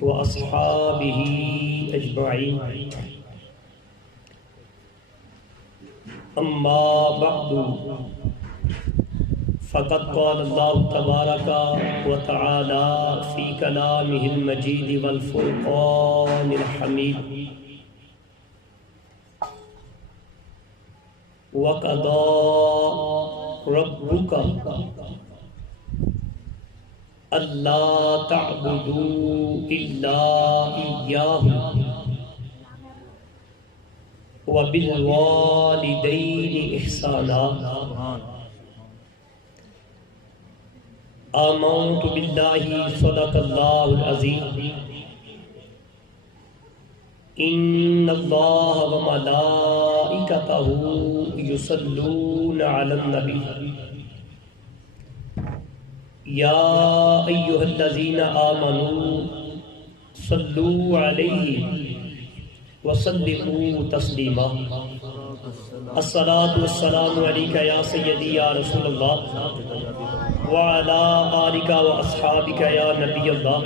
وأصحابه أجمعين. أما بعد فقد قال الله تبارك وتعالى في كلامه المجيد والفرقان الحميد: وقضى ربك ألا تعبدوا إلا إياه وبالوالدين إحسانا. آمنت بالله صدق الله العظيم. إن الله وملائكته يصلون على النبي يا أيها الذين آمنوا صلوا عليه وسلموا تسليما. الصلاة والسلام عليك يا سيدي يا رسول الله وعلى آلك وأصحابك يا نبي الله.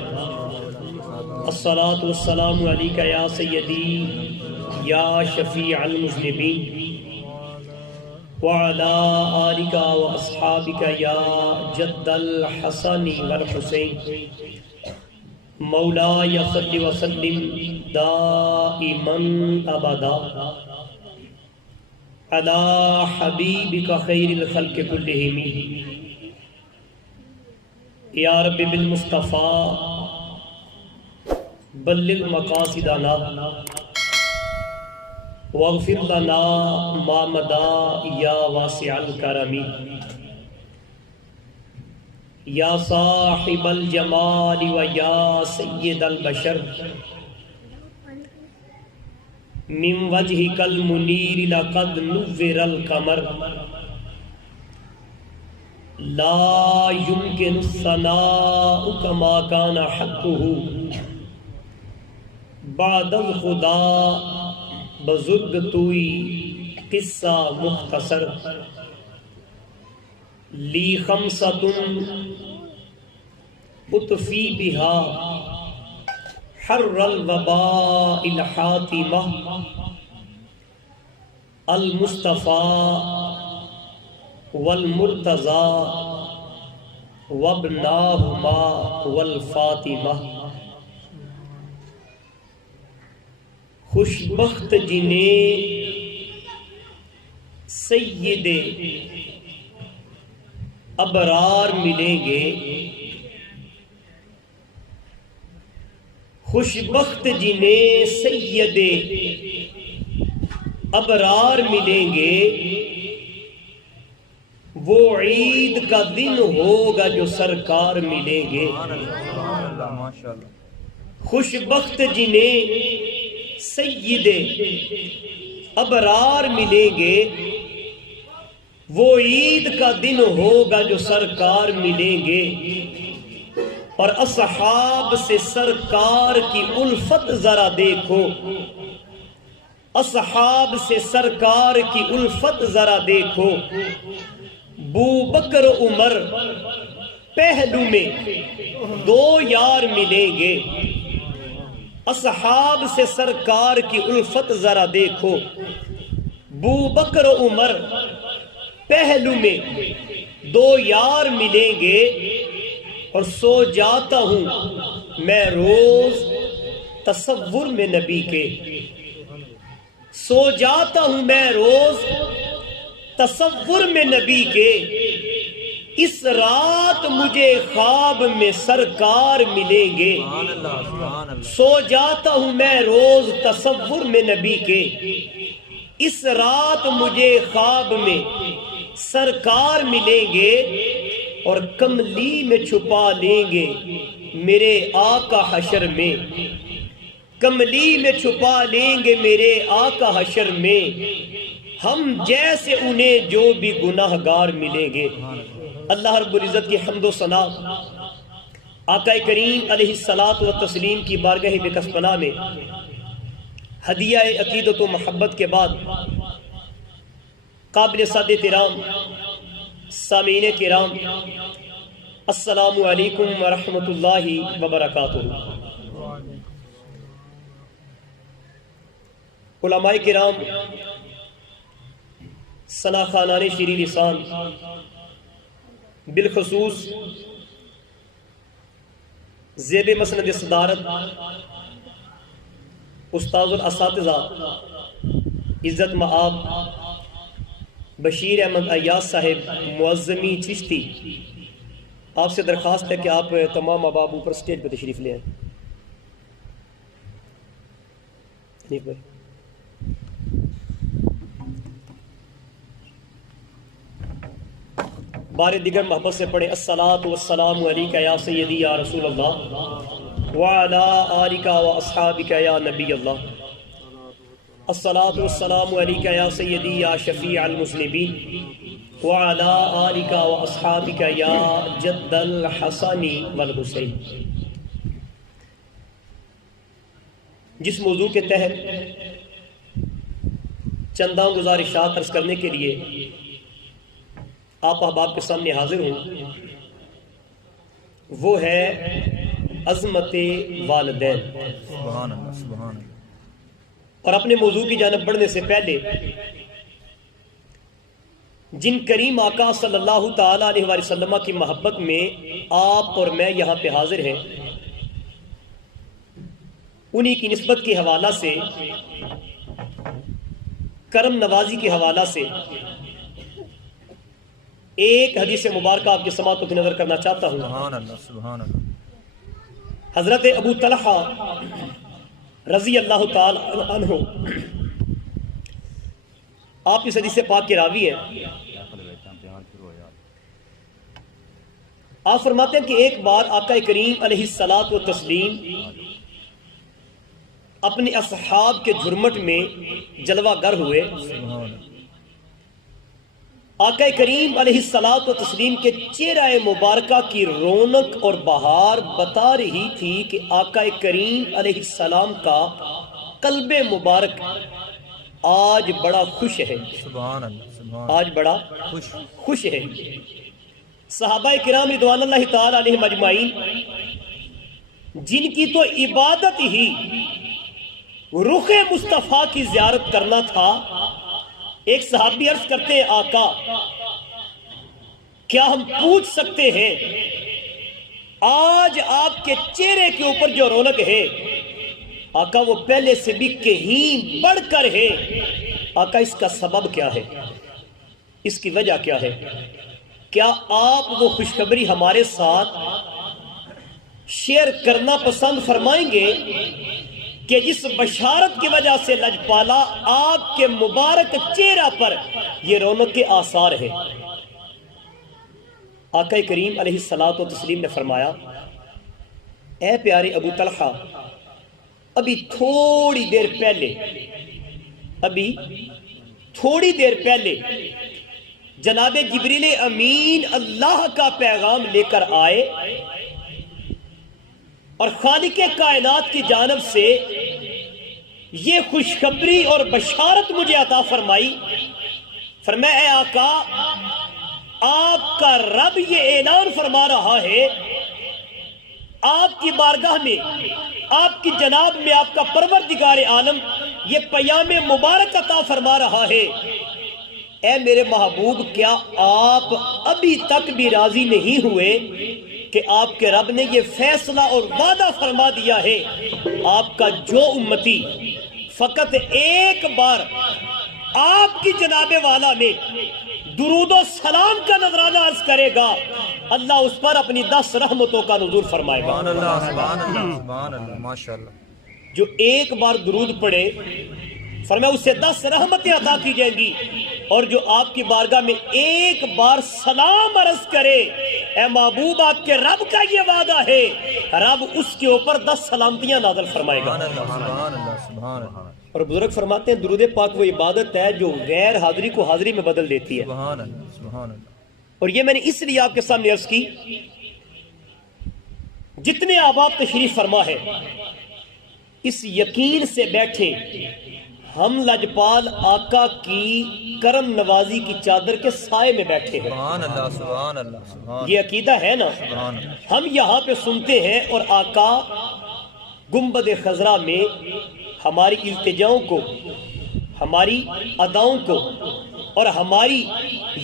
الصلاة والسلام عليك يا سيدي يا شفيع المذنبين وعلى آلك وأصحابك يا جد الحسن والحسين. مولاي صل وسلم دائما أبدا على حبيبك خير الخلق كلهم. يا رب بالمصطفى بلغ مقاصدنا واغفر لنا ما مضى يا واسع الكرم. یا صاحب الجمال ویا سید البشر من وجهك المنیر لقد نور القمر. لا يمكن الثناء كما كان حقه بعد الخدا. بزرگ توئی قصہ مختصر. لی خمسۃ اطفی بہا حر الوباء الحاتمہ. المصطفیٰ والمرتضیٰ وابناہما والفاطمہ. خوش بخت جنہیں سید ابرار ملیں گے. خوش بخت جنہیں سید ابرار ملیں گے. وہ عید کا دن ہوگا جو سرکار ملیں گے. خوش بخت جنہیں سید ابرار ملیں گے. وہ عید کا دن ہوگا جو سرکار ملیں گے. اور اصحاب سے سرکار کی الفت ذرا دیکھو. اصحاب سے سرکار کی الفت ذرا دیکھو. بو بکر عمر پہلو میں دو یار ملیں گے. اصحاب سے سرکار کی الفت ذرا دیکھو. بو بکر عمر پہلو میں دو یار ملیں گے. اور سو جاتا ہوں میں روز تصور میں نبی کے. سو جاتا ہوں میں روز تصور میں نبی کے. اس رات مجھے خواب میں سرکار ملیں گے. سو جاتا ہوں میں روز تصور میں نبی کے. اس رات مجھے خواب میں سرکار ملیں گے. اور کملی میں چھپا لیں گے میرے آقا حشر میں. کملی میں چھپا لیں گے میرے آقا حشر میں. ہم جیسے انہیں جو بھی گناہ گار ملیں گے. اللہ رب العزت کی حمد و ثنا آقا کریم علیہ الصلاۃ والتسلیم کی بارگاہ بکس پناہ میں ہدیہ عقیدت و محبت کے بعد قابل صد احترام سامعین کرام السلام علیکم ورحمۃ اللہ وبرکاتہ. علماء کرام، ثنا خانان شیریں لسان، بالخصوص زیب مسند صدارت استاذ الاساتذہ عزت مآب بشیر احمد ایاز صاحب معظمی چشتی، آپ سے درخواست ہے کہ آپ تمام احباب اوپر سٹیج پہ تشریف لے آئیں۔ بار دیگر محبت سے پڑھیں، الصلاۃ والسلام علیک یا سیدی یا رسول اللہ وعلی آلک و اصحابک یا نبی اللہ، الصلاۃ والسلام علیک یا سیدی یا شفیع المذنبین وعلی آلک و اصحابک یا جد الحسن والحسین۔ جس موضوع کے تحت چنداں گزارشات عرض کرنے کے لیے آپ احباب کے سامنے حاضر ہوں، وہ ہے عظمت والدین۔ سبحان اللہ، سبحان اللہ۔ اور اپنے موضوع کی جانب بڑھنے سے پہلے جن کریم آقا صلی اللہ تعالی علیہ وآلہ وسلم کی محبت میں آپ اور میں یہاں پہ حاضر ہیں، انہی کی نسبت کے حوالہ سے، کرم نوازی کے حوالہ سے ایک حدیث مبارکہ آپ کی سماعتوں کی نظر کرنا چاہتا ہوں۔ سبحان اللہ، سبحان اللہ۔ حضرت ابو طلحہ رضی اللہ تعالی عنہ آپ اس حدیث پاک کے راوی ہیں۔ آپ فرماتے ہیں کہ ایک بار آقا کریم علیہ الصلاۃ والتسلیم اپنے اصحاب کے جھرمٹ میں جلوہ گر ہوئے۔ آقا کریم علیہ الصلاۃ والتسلیم کے چہرہ مبارکہ کی رونق اور بہار بتا رہی تھی کہ آقا کریم علیہ السلام کا قلب مبارک آج بڑا خوش ہے، سبحان اللہ، سبحان آج بڑا خوش ہے۔ صحابہ کرام رضوان اللہ تعالی علیہم اجمعین، جن کی تو عبادت ہی رخ مصطفیٰ کی زیارت کرنا تھا، ایک صحابی عرض کرتے ہیں آقا کیا ہم پوچھ سکتے ہیں آج آپ کے چہرے کے اوپر جو رونق ہے آقا وہ پہلے سے بھی کہیں بڑھ کر ہے، آقا اس کا سبب کیا ہے، اس کی وجہ کیا ہے؟ کیا آپ وہ خوشخبری ہمارے ساتھ شیئر کرنا پسند فرمائیں گے کہ جس بشارت کی وجہ سے لجپالا آپ کے مبارک چہرہ پر یہ رونق کے آثار ہیں؟ آقا کریم علیہ الصلاۃ والتسلیم نے فرمایا، اے پیارے ابو طلحہ، ابھی تھوڑی دیر پہلے جناب جبریل امین اللہ کا پیغام لے کر آئے اور خالق کائنات کی جانب سے یہ خوشخبری اور بشارت مجھے عطا فرمائی۔ فرمایا اے آقا، آپ کا رب یہ اعلان فرما رہا ہے، آپ کی بارگاہ میں، آپ کی جناب میں آپ کا پروردگار عالم یہ پیام مبارک عطا فرما رہا ہے، اے میرے محبوب کیا آپ ابھی تک بھی راضی نہیں ہوئے کہ آپ کے رب نے یہ فیصلہ اور وعدہ فرما دیا ہے، آپ کا جو امتی فقط ایک بار آپ کی جناب والا میں درود و سلام کا نذرانہ عرض کرے گا، اللہ اس پر اپنی 10 رحمتوں کا نزول فرمائے گا۔ سبحان اللہ، سبحان اللہ، سبحان اللہ، ماشاءاللہ۔ جو ایک بار درود پڑھے فرمایا اسے 10 رحمتیں عطا کی جائیں گی، اور جو آپ کی بارگاہ میں ایک بار سلام عرض کرے، اے محبوب آپ کے رب کا یہ وعدہ ہے، رب اس کے اوپر 10 سلامتیاں نازل فرمائے گا۔ سبحان اللہ، سبحان اللہ، سبحان اللہ۔ اور بزرگ فرماتے ہیں درود پاک وہ عبادت ہے جو غیر حاضری کو حاضری میں بدل دیتی ہے۔ سبحان اللہ، سبحان اللہ۔ اور یہ میں نے اس لیے آپ کے سامنے عرض کی، جتنے احباب تشریف فرما ہے اس یقین سے بیٹھے ہم لجپال آقا کی کرم نوازی کی چادر کے سائے میں بیٹھے ہیں۔ سبحان اللہ، سبحان اللہ، سبحان یہ عقیدہ ہے نا؟ سبحان اللہ۔ ہم یہاں پہ سنتے ہیں اور آقا گنبد خضرا میں ہماری التجاؤں کو ہماری اداؤں کو اور ہماری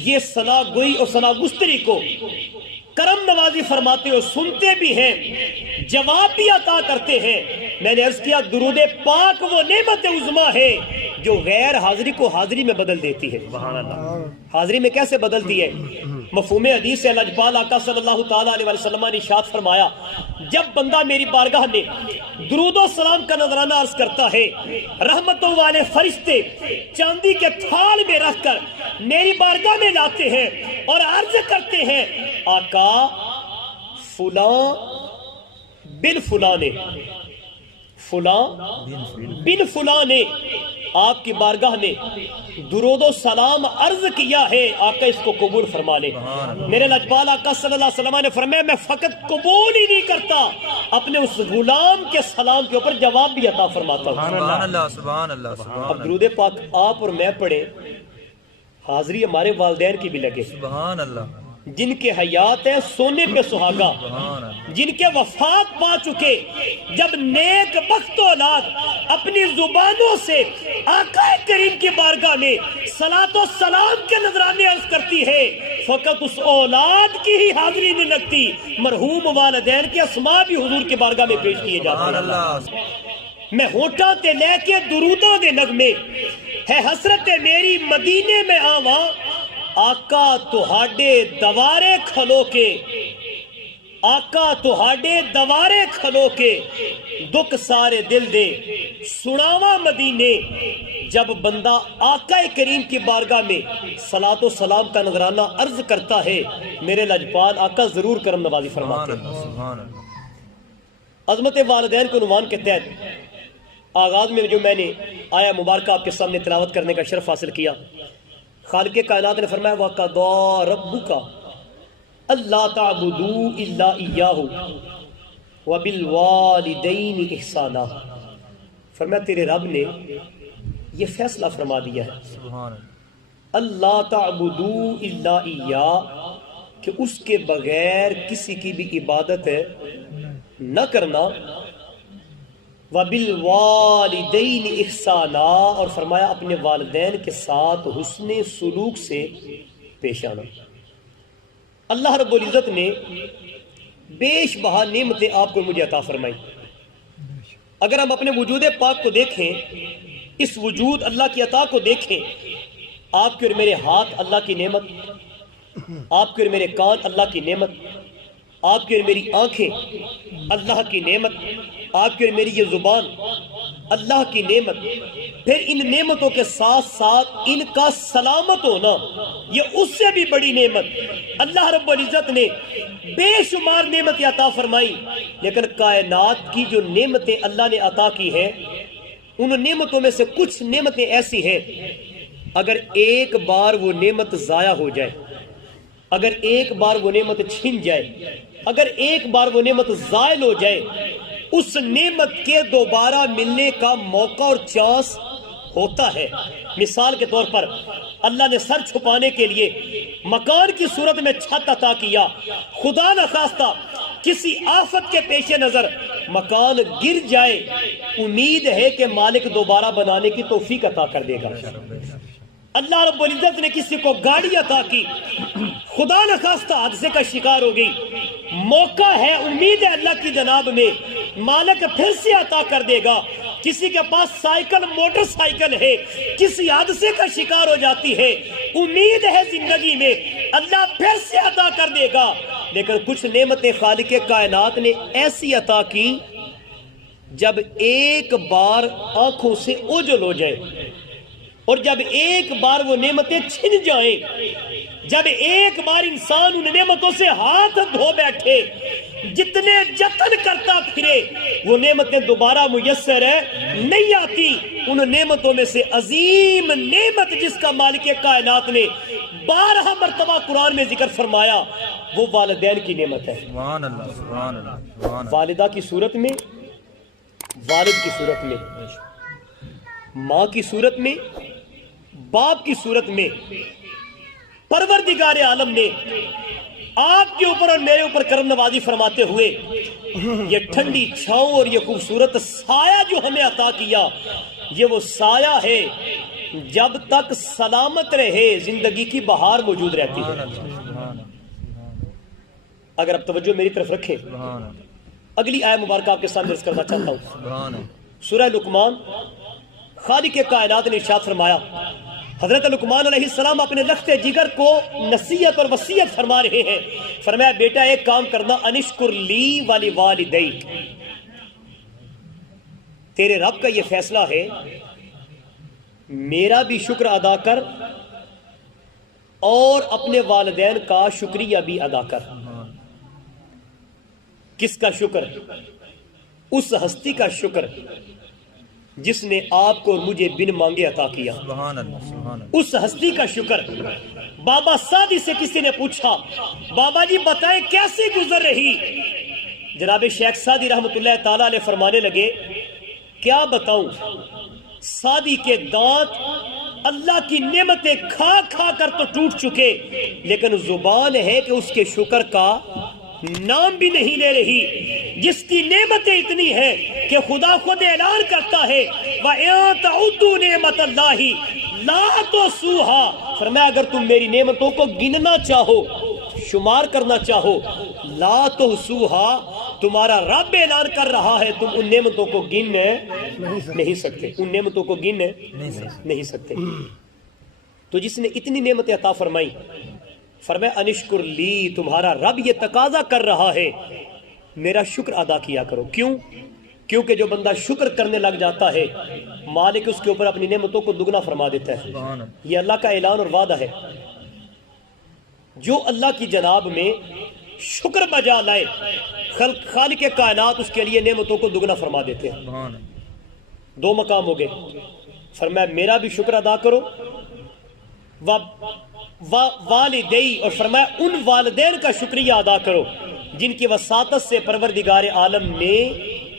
یہ ثنا گوئی اور ثنا گستری کو کرم نوازی فرماتے ہو، سنتے بھی ہیں، جواب بھی عطا کرتے ہیں۔ میں نے عرض کیا درود پاک وہ نعمت عظمیٰ ہے جو غیر حاضری کو حاضری میں بدل دیتی ہے۔ سبحان اللہ۔ حاضری میں کیسے بدلتی ہے؟ مفہوم حدیث سے لجپال آقا صلی اللہ تعالیٰ علیہ وسلم نے ارشاد فرمایا، جب بندہ میری بارگاہ میں درود و سلام کا نذرانہ عرض کرتا ہے، رحمتوں والے فرشتے چاندی کے تھال میں رکھ کر میری بارگاہ میں لاتے ہیں اور عرض کرتے ہیں، آقا فلاں بن فلاں نے، فلاں بن فلاں نے آپ کی بارگاہ میں درود و سلام عرض کیا ہے، آقا اس کو قبول فرما لے۔ میرے لجپال آقا صلی اللہ علیہ وسلم نے فرمایا میں فقط قبول ہی نہیں کرتا، اپنے اس غلام کے سلام کے اوپر جواب بھی عطا فرماتا ہوں۔ سبحان اللہ سبحان اللہ سبحان اب درود پاک آپ اور میں پڑھیں، حاضری ہمارے والدین کی بھی لگے، سبحان اللہ جن کے حیات ہیں سونے پہ سہاگا، سبحان اللہ جن کے وفات پا چکے، جب نیک بخت اولاد اپنی زبانوں سے آقا کریم کی بارگاہ میں صلاۃ و سلام کے نذرانے عرض کرتی ہے، فقط اس اولاد کی ہی حاضری نہیں لگتی، مرحوم والدین کے اسماء بھی حضور کی بارگاہ میں پیش کیے جاتے سبحان ہیں۔ اللہ میں ہوٹاں تے لے کے دروداں دے نغمے ہے حسرت میری مدینے میں آواں، آقا تہاڈے دوارے کھلو کے، آقا تہاڈے دوارے کھلو کے دکھ سارے دل دے سناوا مدینے۔ جب بندہ آقا کریم کی بارگاہ میں صلاۃ و سلام کا نذرانہ عرض کرتا ہے، میرے لجپال آقا ضرور کرم نوازی فرماتے ہیں۔ سبحان اللہ عظمت والدین کو عنوان کے تحت آغاز میں جو میں نے آیا مبارکہ آپ کے سامنے تلاوت کرنے کا شرف حاصل کیا، خالق کائنات نے فرمایا وَقَضَىٰ رَبُّكَ أَلَّا تَعْبُدُوا إِلَّا إِيَّاهُ وَبِالْوَالِدَيْنِ إِحْسَانًا۔ فرمایا تیرے رب نے یہ فیصلہ فرما دیا ہے، سبحان اللہ اللہ تعبدوا الا ایاہ، کہ اس کے بغیر کسی کی بھی عبادت نہ کرنا، وَبِالْوَالِدَيْنِ إِحْسَانًا، اور فرمایا اپنے والدین کے ساتھ حسن سلوک سے پیش آنا۔ اللہ رب العزت نے بیش بہا نعمتیں آپ کو مجھے عطا فرمائی۔ اگر ہم اپنے وجود پاک کو دیکھیں، اس وجود اللہ کی عطا کو دیکھیں، آپ کے اور میرے ہاتھ اللہ کی نعمت، آپ کے اور میرے کان اللہ کی نعمت، آپ کی اور میری آنکھیں اللہ کی نعمت، آپ کی اور میری یہ زبان اللہ کی نعمت، پھر ان نعمتوں کے ساتھ ساتھ ان کا سلامت ہونا یہ اس سے بھی بڑی نعمت۔ اللہ رب العزت نے بے شمار نعمتیں عطا فرمائی، لیکن کائنات کی جو نعمتیں اللہ نے عطا کی ہیں، ان نعمتوں میں سے کچھ نعمتیں ایسی ہیں اگر ایک بار وہ نعمت ضائع ہو جائے، اگر ایک بار وہ نعمت چھن جائے، اگر ایک بار وہ نعمت زائل ہو جائے، اس نعمت کے دوبارہ ملنے کا موقع اور چانس ہوتا ہے۔ مثال کے طور پر اللہ نے سر چھپانے کے لیے مکان کی صورت میں چھت عطا کیا، خدا نخواستہ کسی آفت کے پیش نظر مکان گر جائے، امید ہے کہ مالک دوبارہ بنانے کی توفیق عطا کر دے گا۔ اللہ رب العزت نے کسی کو گاڑی عطا کی، خدا نخواستہ حادثے کا شکار ہو گئی، موقع ہے، امید ہے اللہ کی جناب میں مالک پھر سے عطا کر دے گا۔ کسی کے پاس سائیکل موٹر سائیکل ہے، کسی حادثے کا شکار ہو جاتی ہے، امید ہے زندگی میں اللہ پھر سے عطا کر دے گا۔ لیکن کچھ نعمتیں خالق کائنات نے ایسی عطا کی جب ایک بار آنکھوں سے اوجھل ہو جائے، اور جب ایک بار وہ نعمتیں چھن جائیں، جب ایک بار انسان ان نعمتوں سے ہاتھ دھو بیٹھے، جتنے جتن کرتا پھرے وہ نعمتیں دوبارہ میسر نہیں آتی۔ ان نعمتوں میں سے عظیم نعمت جس کا مالک کائنات نے 12 مرتبہ قرآن میں ذکر فرمایا، وہ والدین کی نعمت ہے۔ سبحان اللہ سبحان اللہ سبحان اللہ والدہ کی صورت میں، والد کی صورت میں، ماں کی صورت میں، باپ کی صورت میں، پروردگار عالم نے آپ کے اوپر اور میرے اوپر کرم نوازی فرماتے ہوئے یہ ٹھنڈی چھاؤں اور یہ خوبصورت سایہ جو ہمیں عطا کیا، یہ وہ سایہ ہے جب تک سلامت رہے زندگی کی بہار موجود رہتی ہے۔ اگر آپ توجہ میری طرف رکھیں، اگلی آیت مبارکہ آپ کے سامنے عرض کرنا چاہتا ہوں۔ سورہ لقمان، خالق کائنات نے ارشاد فرمایا، حضرت لقمان علیہ السلام اپنے لخت جگر کو نصیحت اور وصیت فرما رہے ہیں۔ فرمایا بیٹا ایک کام کرنا، انشکر لی والی والدیک، تیرے رب کا یہ فیصلہ ہے میرا بھی شکر ادا کر اور اپنے والدین کا شکریہ بھی ادا کر۔ کس کا شکر؟ اس ہستی کا شکر جس نے آپ کو اور مجھے بن مانگے عطا کیا۔ اس ہستی کا شکر۔ بابا سعدی سے کسی نے پوچھا، بابا جی بتائیں کیسے گزر رہی؟ جناب شیخ سعدی رحمت اللہ تعالیٰ علیہ فرمانے لگے، کیا بتاؤں، سعدی کے دانت اللہ کی نعمتیں کھا کھا کر تو ٹوٹ چکے، لیکن زبان ہے کہ اس کے شکر کا نام بھی نہیں لے رہی، جس کی نعمتیں اتنی ہیں کہ خدا خود اعلان کرتا ہے وَإِن تَعُدُّوا نِعْمَتَ اللَّهِ لَا تُحْصُوهَا۔ فرمایا اگر تم میری نعمتوں کو گننا چاہو، شمار کرنا چاہو، لا تحصوها، تمہارا رب اعلان کر رہا ہے تم ان نعمتوں کو گن نہیں سکتے، ان نعمتوں کو گن نہیں سکتے۔ تو جس نے اتنی نعمتیں عطا فرمائی، فرمایا انشکر لی، تمہارا رب یہ تقاضا کر رہا ہے میرا شکر ادا کیا کرو۔ کیوں؟ کیونکہ جو بندہ شکر کرنے لگ جاتا ہے مالک اس کے اوپر اپنی نعمتوں کو دگنا فرما دیتا ہے۔ یہ اللہ کا اعلان اور وعدہ ہے، جو اللہ کی جناب میں شکر بجا لائے خالق کائنات اس کے لیے نعمتوں کو دگنا فرما دیتے ہیں۔ دو مقام ہو گئے، فرمایا میرا بھی شکر ادا کرو، والدی، اور فرمایا ان والدین کا شکریہ ادا کرو جن کی وساطت سے پروردگار عالم نے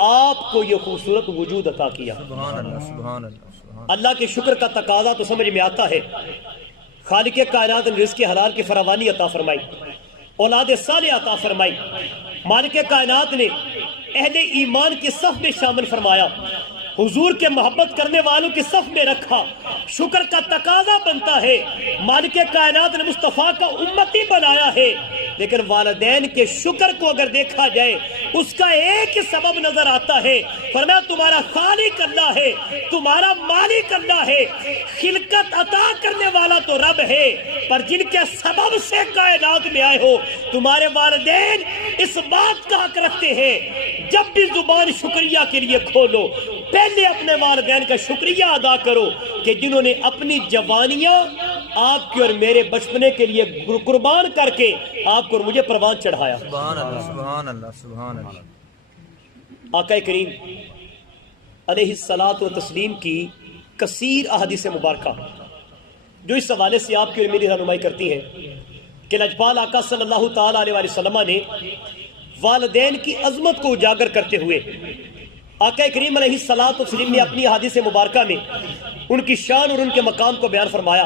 آپ کو یہ خوبصورت وجود عطا کیا۔ اللہ کے شکر کا تقاضا تو سمجھ میں آتا ہے۔ خالق کائنات نے رزق حلال کی فراوانی عطا فرمائی، اولاد صالح عطا فرمائی، مالک کائنات نے اہل ایمان کے صف میں شامل فرمایا، حضور کے محبت کرنے والوں کی صف میں رکھا۔ شکر کا تقاضا بنتا ہے، مالک کائنات نے مصطفیٰ کا امتی بنایا ہے، لیکن والدین کے شکر کو اگر دیکھا جائے اس کا ایک ہی سبب نظر آتا ہے، فرمایا تمہارا خالق اللہ ہے، تمہارا مالک اللہ ہے، خلقت عطا کرنے والا تو رب ہے، پر جن کے سبب سے کائنات میں آئے ہو تمہارے والدین اس بات کا حق رکھتے ہیں۔ جب بھی زبان شکریہ کے لیے کھولو، پہلے اپنے والدین کا شکریہ ادا کرو کہ جنہوں نے اپنی جوانیاں آپ کے اور میرے بچپنے کے لیے قربان کر کے آپ کو اور مجھے پروان چڑھایا۔ سبحان اللہ، سبحان اللہ، سبحان اللہ۔ آقا کریم علیہ الصلاۃ والتسلیم کی کثیر احادیث مبارکہ جو اس حوالے سے آپ کی اور میری رہنمائی کرتی ہیں کہ لجپال آقا صلی اللہ تعالیٰ علیہ وسلم نے والدین کی عظمت کو اجاگر کرتے ہوئے آقا کریم علیہ الصلاۃ والتسلیم نے اپنی احادیث مبارکہ میں ان کی شان اور ان کے مقام کو بیان فرمایا۔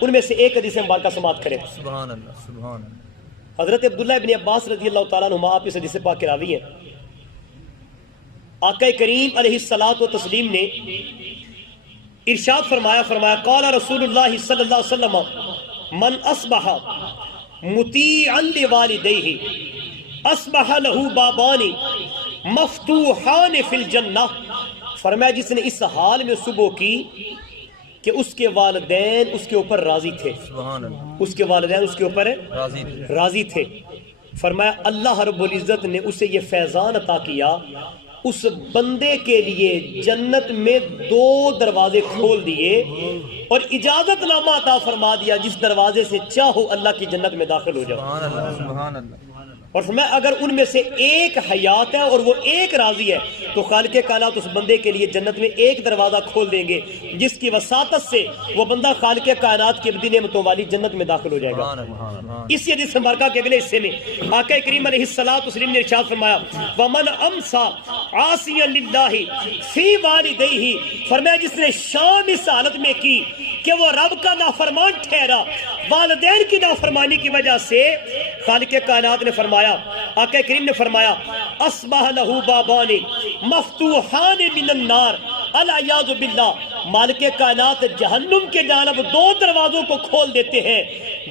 ان میں سے ایک حدیث مبارکہ سماعت کریں۔ سبحان اللہ، سبحان اللہ۔ حضرت عبداللہ ابن عباس رضی اللہ تعالیٰ عنہما آپ اس حدیث پاک کے راوی ہیں۔ آقا کریم علیہ الصلاۃ والتسلیم نے ارشاد فرمایا قال رسول اللہ صلی اللہ علیہ وسلم من اصبح مطیعا لوالدیہ اصبح لہ بابان مفتوحان فی الجنہ۔ فرمایا جس نے اس حال میں صبح کی کہ اس کے والدین اس کے اوپر راضی تھے، سبحان اللہ، اس کے والدین اس کے اوپر راضی تھے، فرمایا اللہ رب العزت نے اسے یہ فیضان عطا کیا، اس بندے کے لیے جنت میں 2 دروازے کھول دیے اور اجازت نامہ عطا فرما دیا جس دروازے سے چاہو اللہ کی جنت میں داخل ہو جاؤ۔ سبحان اللہ، سبحان اللہ۔ اور فرمایا اگر ان میں سے ایک حیات ہے اور وہ ایک راضی ہے تو خالق کائنات اس بندے کے لیے جنت میں ایک دروازہ کھول دیں گے جس کی وساطت سے وہ بندہ خالق کائنات کی ابدی نعمتوں والی جنت میں داخل ہو جائے گا۔ اسی حدیث مبارکہ کے اگلے حصے میں آقا کریم علیہ الصلوۃ والسلام نے ارشاد فرمایا ومن امسا عاصیا للہ فی والدیہ، فرمایا جس نے شام اس حالت میں کی کہ وہ رب کا نافرمان ٹھہرا والدین کی نافرمانی کی وجہ سے، خالق کائنات نے فرمایا، آقا کریم نے فرمایا اصبح لہ بابان مفتوحان من النار الیاذ باللہ مالک کائنات جہنم کے جانب 2 دروازوں کو کھول دیتے ہیں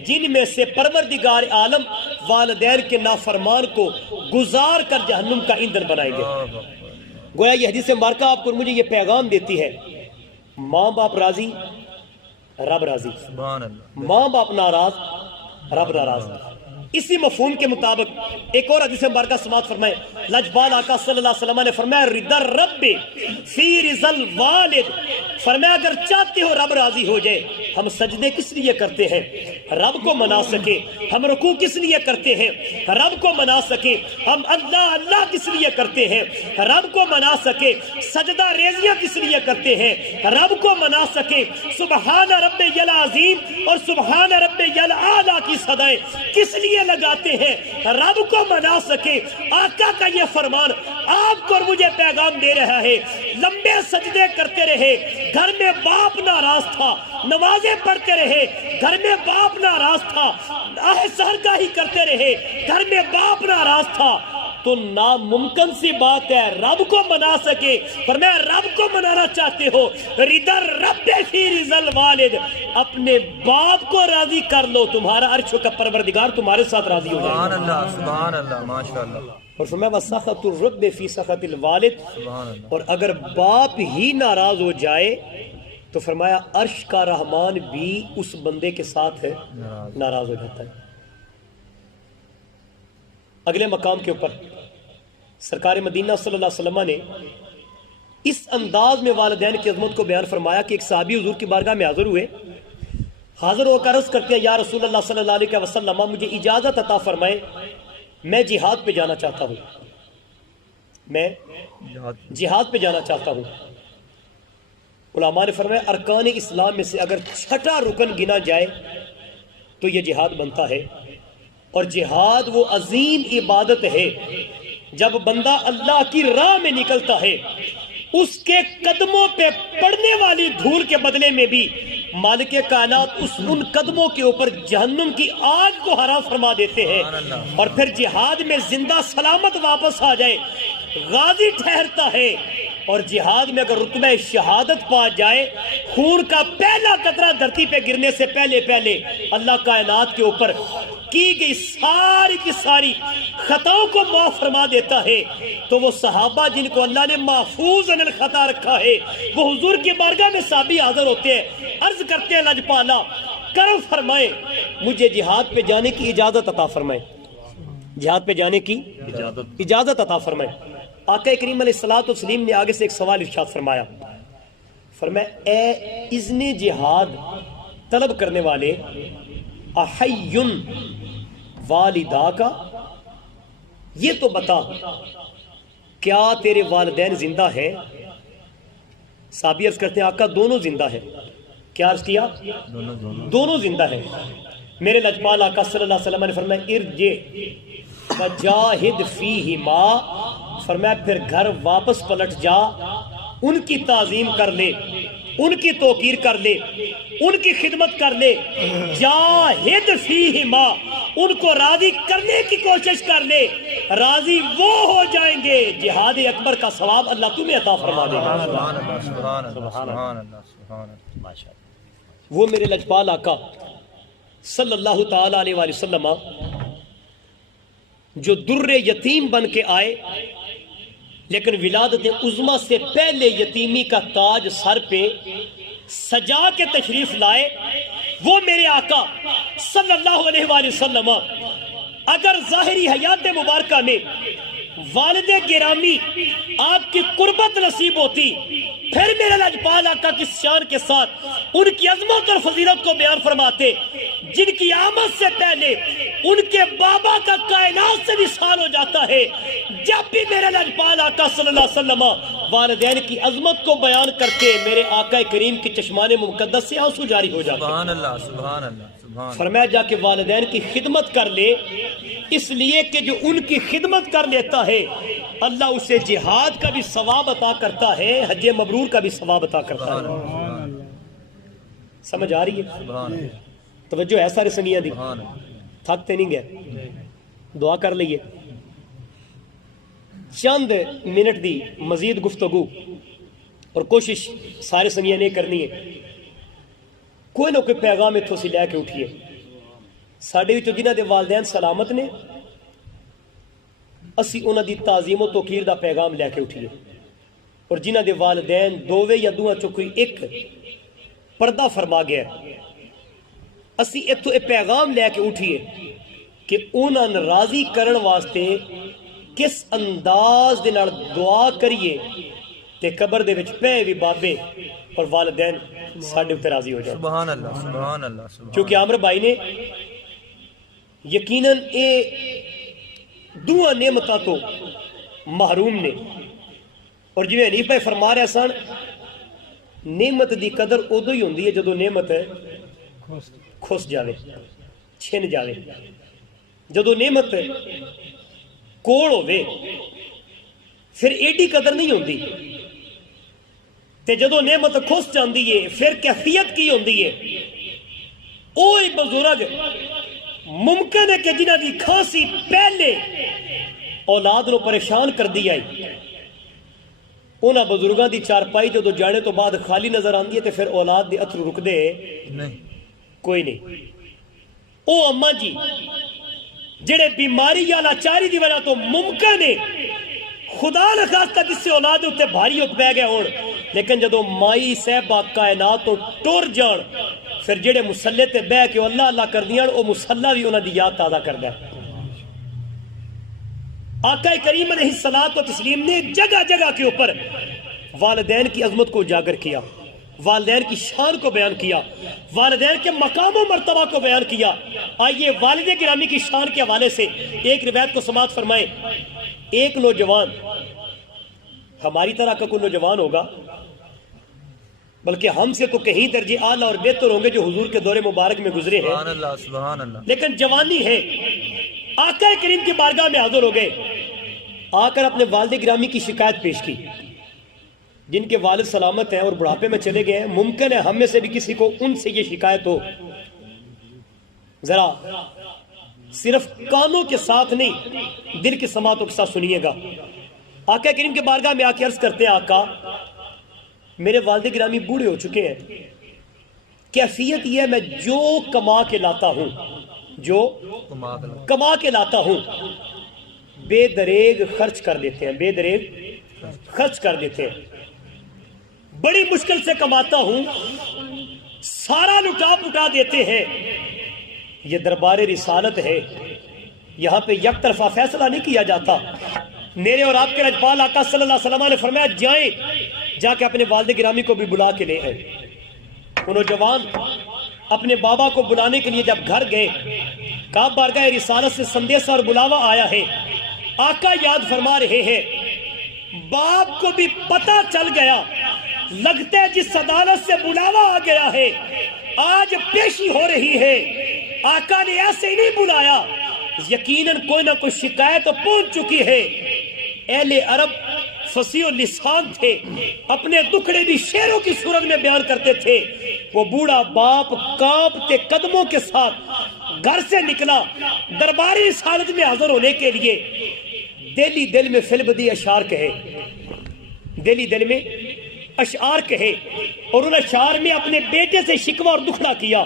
جن میں سے پروردگار عالم والدین کے نافرمان کو گزار کر جہنم کا ایندھن بنائیں گے۔ گویا یہ حدیث مبارکہ آپ کو مجھے یہ پیغام دیتی ہے، ماں باپ راضی رب راضی، سبحان اللہ، ماں باپ ناراض رب ناراض۔ اسی مفہوم کے مطابق ایک اور حدیث مبارکہ سماعت فرمائے، لجپال آقا صلی اللہ علیہ وسلم نے فرمایا رضا الرب فی رضا الوالد، فرمایا اگر چاہتے ہو رب راضی ہو جائے، ہم سجدے کس لیے کرتے ہیں؟ رب کو منا سکے۔ ہم رکوع کس لیے کرتے ہیں؟ رب کو منا سکے۔ ہم اللہ اللہ کس لیے کرتے ہیں؟ رب کو منا سکے۔ سجدہ ریزیاں کس لیے کرتے ہیں؟ رب کو منا سکے۔ سبحان رب العظیم اور سبحان رب الاعلی کی صدائیں کس لیے لگاتے ہیں؟ رب کو منا سکے۔ آقا کا یہ فرمان آپ کو اور مجھے پیغام دے رہا ہے، لمبے سجدے کرتے رہے، گھر میں باپ ناراض تھا، نمازیں پڑھتے رہے، گھر میں باپ ناراض تھا، سحر کا ہی کرتے رہے، گھر میں باپ ناراض تھا، تو ناممکن سی بات ہے رب کو منا سکے۔ فرمایا رب کو منانا چاہتے ہو، رضا رب فی رضا الوالد، اپنے باپ کو راضی کر لو، تمہارا عرش کا پروردگار تمہارے ساتھ راضی ہو جائے گا۔ سبحان اللہ، ماشاءاللہ، اور فرمایا وَسَخَطُ الرَّبِّ فِي سَخَطِ الْوَالِدِ، سبحان اللہ، اور اگر باپ ہی ناراض ہو جائے تو فرمایا عرش کا رحمان بھی اس بندے کے ساتھ ہے ناراض ہو جاتا ہے۔ اگلے مقام کے اوپر سرکار مدینہ صلی اللہ علیہ وسلم نے اس انداز میں والدین کی عظمت کو بیان فرمایا کہ ایک صحابی حضور کی بارگاہ میں حاضر ہوئے، حاضر ہو کر عرض کرتے ہیں یا رسول اللہ صلی اللہ علیہ وسلم مجھے اجازت عطا فرمائے، میں جہاد پہ جانا چاہتا ہوں، میں جہاد پہ جانا چاہتا ہوں۔ علماء نے فرمایا ارکان اسلام میں سے اگر 6واں رکن گنا جائے تو یہ جہاد بنتا ہے، اور جہاد وہ عظیم عبادت ہے جب بندہ اللہ کی راہ میں نکلتا ہے، اس کے قدموں پہ پڑنے والی دھول کے بدلے میں بھی مالک کائنات ان قدموں کے اوپر جہنم کی آگ کو حرام فرما دیتے ہیں، اور پھر جہاد میں زندہ سلامت واپس آ جائے، غازی ٹھہرتا ہے، اور جہاد میں اگر رتبہ شہادت پا جائے، خون کا پہلا قطرہ دھرتی پہ گرنے سے پہلے اللہ کائنات کے اوپر کی گئی ساری کی ساری خطاؤں کو معاف فرما دیتا ہے۔ تو وہ صحابہ جن کو اللہ نے محفوظ عن الخطا رکھا ہے، وہ حضور کی بارگاہ میں صحابی حاضر ہوتے ہیں، عرض کرتے ہیں لجپالا کرم فرمائے مجھے جہاد پہ جانے کی اجازت عطا فرمائے، جہاد پہ جانے کی اجازت عطا فرمائے۔ آقا کریم علیہ الصلوۃ والتسلیم نے آگے سے ایک سوال ارشاد فرمایا، فرمایا اے اذن جہاد طلب کرنے والے، احیٌ والدہ کا، یہ تو بتا کیا تیرے والدین زندہ ہیں؟ صحابی عرض کرتے ہیں آقا دونوں زندہ ہیں۔ کیا عرض کیا؟ دونوں زندہ ہیں۔ میرے لجپال آقا صلی اللہ علیہ وسلم نے فرمایا ارجع فجاہد فیہما، فرمایا پھر گھر واپس پلٹ جا، ان کی تعظیم کر لے، ان کی توقیر کر لے، ان کی خدمت کر لے، جاہد فیہما، ان کو راضی کرنے کی کوشش کر لے، راضی وہ ہو جائیں گے، جہاد اکبر کا ثواب اللہ تمہیں عطا فرما دے گا۔ سبحان اللہ، سبحان اللہ، سبحان اللہ، سبحان اللہ، وہ میرے لجپال آقا صلی اللہ تعالی علیہ وآلہ وسلم جو در یتیم بن کے آئے، لیکن ولادت عظمیٰ سے پہلے یتیمی کا تاج سر پہ سجا کے تشریف لائے، وہ میرے آقا صلی اللہ علیہ وآلہ وسلم اگر ظاہری حیات مبارکہ میں والد گرامی آپ کی قربت نصیب ہوتی، پھر میرے لجپال آقا کی شان کے ساتھ ان کی عظمت اور فضیلت کو بیان فرماتے، جن کی آمد سے پہلے ان کے بابا کا کائنات سے وصال ہو جاتا ہے۔ جب بھی میرے لجپال آقا صلی اللہ علیہ وسلم والدین کی عظمت کو بیان کرتے، میرے آقا کریم کی چشمان مقدس سے آنسو جاری ہو جاتے۔ سبحان اللہ، سبحان اللہ، سبحان اللہ۔ فرمایا جا کے والدین کی خدمت کر لے، اس لیے کہ جو ان کی خدمت کر لیتا ہے اللہ اسے جہاد کا بھی ثواب عطا کرتا ہے، حج مبرور کا بھی ثواب عطا کرتا ہے۔ سمجھ آ رہی ہے؟ سبحان اللہ، توجہ ہے سارے سنگیاں دی، سبحان اللہ۔ تھکتے نہیں گئے، دعا کر لئیے۔ چند منٹ دی مزید گفتگو اور کوشش سارے سنگیاں نے کرنی ہے کوئی نہ کوئی پیغام اتھوں سے لے کے اٹھیے ساڑھے وچوں جنہاں دے والدین سلامت نے اسی انہاں دی تعظیم و توقیر دا پیغام لے کے اٹھیے اور جنہاں دے والدین دووے یا دوہاں چوں کوئی ایک پردہ فرما گیا ہے اسی اتھوں اے پیغام لے کے اٹھیے کہ انہاں راضی کرن واسطے کس انداز دے نال دعا کریے تے قبر دے وچ پے بھی بابے اور والدین ساڈے اوتے راضی ہو جائے سبحان اللہ سبحان اللہ سبحان کیونکہ عامر بھائی نے یقیناً اے دعا نعمتاں تو محروم نے اور جویں حنیف بھائی فرما رہے سن نعمت دی قدر ادو ہی ہوندی ہے جدو نعمت کھس جاوے چھن جاوے جدو نعمت کوڑ ہوئے پھر ایڈی قدر نہیں ہوندی تے جدو نعمت کھس جاندی ہے پھر کیفیت کی ہوندی ہے اوہ بزرگ ممکن ہے کہ جنہاں دی کھانسی پہلے اولاد نو پریشان کر دی آئی انہاں بزرگاں دی چارپائی جدو جانے تو بعد خالی نظر آندی ہے تے پھر اولاد دی اتھرو رک دے نہیں کوئی نہیں او اماں جی جڑے بیماری یا لاچاری دی وجہ تو ممکن ہے خدا نخواستہ جس سے اولاد ہوتے بھاری ہوت بہ گئے ہون لیکن جدو مائی صاحبہ کائنات تو ٹور جان پھر جڑے مسلح تے بہ کے اللہ اللہ کر دیاں او مسلح بھی انہاں دی یاد تازہ کردا ہے آقا کریم علیہ الصلوۃ والتسلیم نے جگہ جگہ کے اوپر والدین کی عظمت کو اجاگر کیا والدین کی شان کو بیان کیا والدین کے مقام و مرتبہ کو بیان کیا آئیے والد گرامی کی شان کے حوالے سے ایک روایت کو سماعت فرمائیں ایک نوجوان ہماری طرح کا کوئی نوجوان ہوگا بلکہ ہم سے تو کہیں درجے اعلیٰ اور بہتر ہوں گے جو حضور کے دور مبارک میں گزرے ہیں سبحان اللہ سبحان اللہ لیکن جوانی ہے آقا کریم کی بارگاہ میں حاضر ہو گئے آ کر اپنے والد گرامی کی شکایت پیش کی جن کے والد سلامت ہیں اور بڑھاپے میں چلے گئے ہیں ممکن ہے ہم میں سے بھی کسی کو ان سے یہ شکایت ہو ذرا صرف کانوں کے ساتھ نہیں دل کی سماعتوں کے ساتھ سنیے گا آقا کریم کے بارگاہ میں آ کے عرض کرتے ہیں آقا میرے والد گرامی بوڑھے ہو چکے ہیں کیفیت یہ ہے میں جو کما کے لاتا ہوں جو کما کے لاتا ہوں بے دریغ خرچ کر دیتے ہیں بے دریغ خرچ کر دیتے ہیں بڑی مشکل سے کماتا ہوں سارا لٹا پٹا دیتے ہیں یہ دربار رسالت ہے یہاں پہ یک طرفہ فیصلہ نہیں کیا جاتا میرے اور آپ کے رجپال آقا صلی اللہ علیہ وسلم نے فرمایا جائیں جا کے اپنے والد گرامی کو بھی بلا کے لے آئے وہ نوجوان اپنے بابا کو بلانے کے لیے جب گھر گئے کہا بارگاہ رسالت سے سندیسہ اور بلاوا آیا ہے آقا یاد فرما رہے ہیں باپ کو بھی پتہ چل گیا لگتے جس عدالت سے بلاوا آ گیا ہے آج پیشی ہو رہی ہے آقا نے ایسے ہی نہیں بلایا یقیناً کوئی نہ کوئی شکایت پہنچ چکی ہے اہل عرب فصیح اللسان تھے اپنے دکھڑے بھی شعروں کی صورت میں بیان کرتے تھے وہ بوڑھا باپ کانپتے قدموں کے ساتھ گھر سے نکلا درباری رسالت میں حاضر ہونے کے لیے دلی دل میں فلبدی اشعار کہے دلی دل میں اشعار کہے اور ان اشعار میں اپنے بیٹے سے شکوہ اور دکھڑا کیا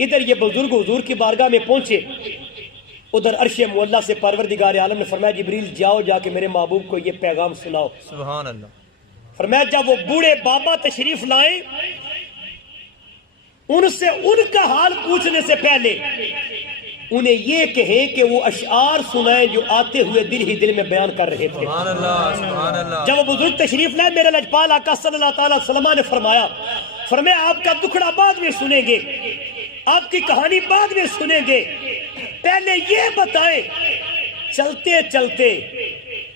ادھر یہ بزرگ حضور کی بارگاہ میں پہنچے ادھر عرش معلیٰ سے پروردگار عالم نے فرمایا جبریل جاؤ جا کے میرے محبوب کو یہ پیغام سناؤ سبحان اللہ فرمایا جب وہ بوڑھے بابا تشریف لائیں ان سے ان کا حال پوچھنے سے پہلے انہیں یہ کہیں کہ وہ اشعار سنائیں جو آتے ہوئے دل ہی دل میں بیان کر رہے تھے سبحان اللہ سبحان اللہ جب وہ بزرگ تشریف لائے میرے لجپال آقا صلی اللہ تعالیٰ علیہ وسلم نے فرمایا آپ کا دکھڑا بعد میں سنیں گے آپ کی کہانی بعد میں سنیں گے پہلے یہ بتائیں چلتے چلتے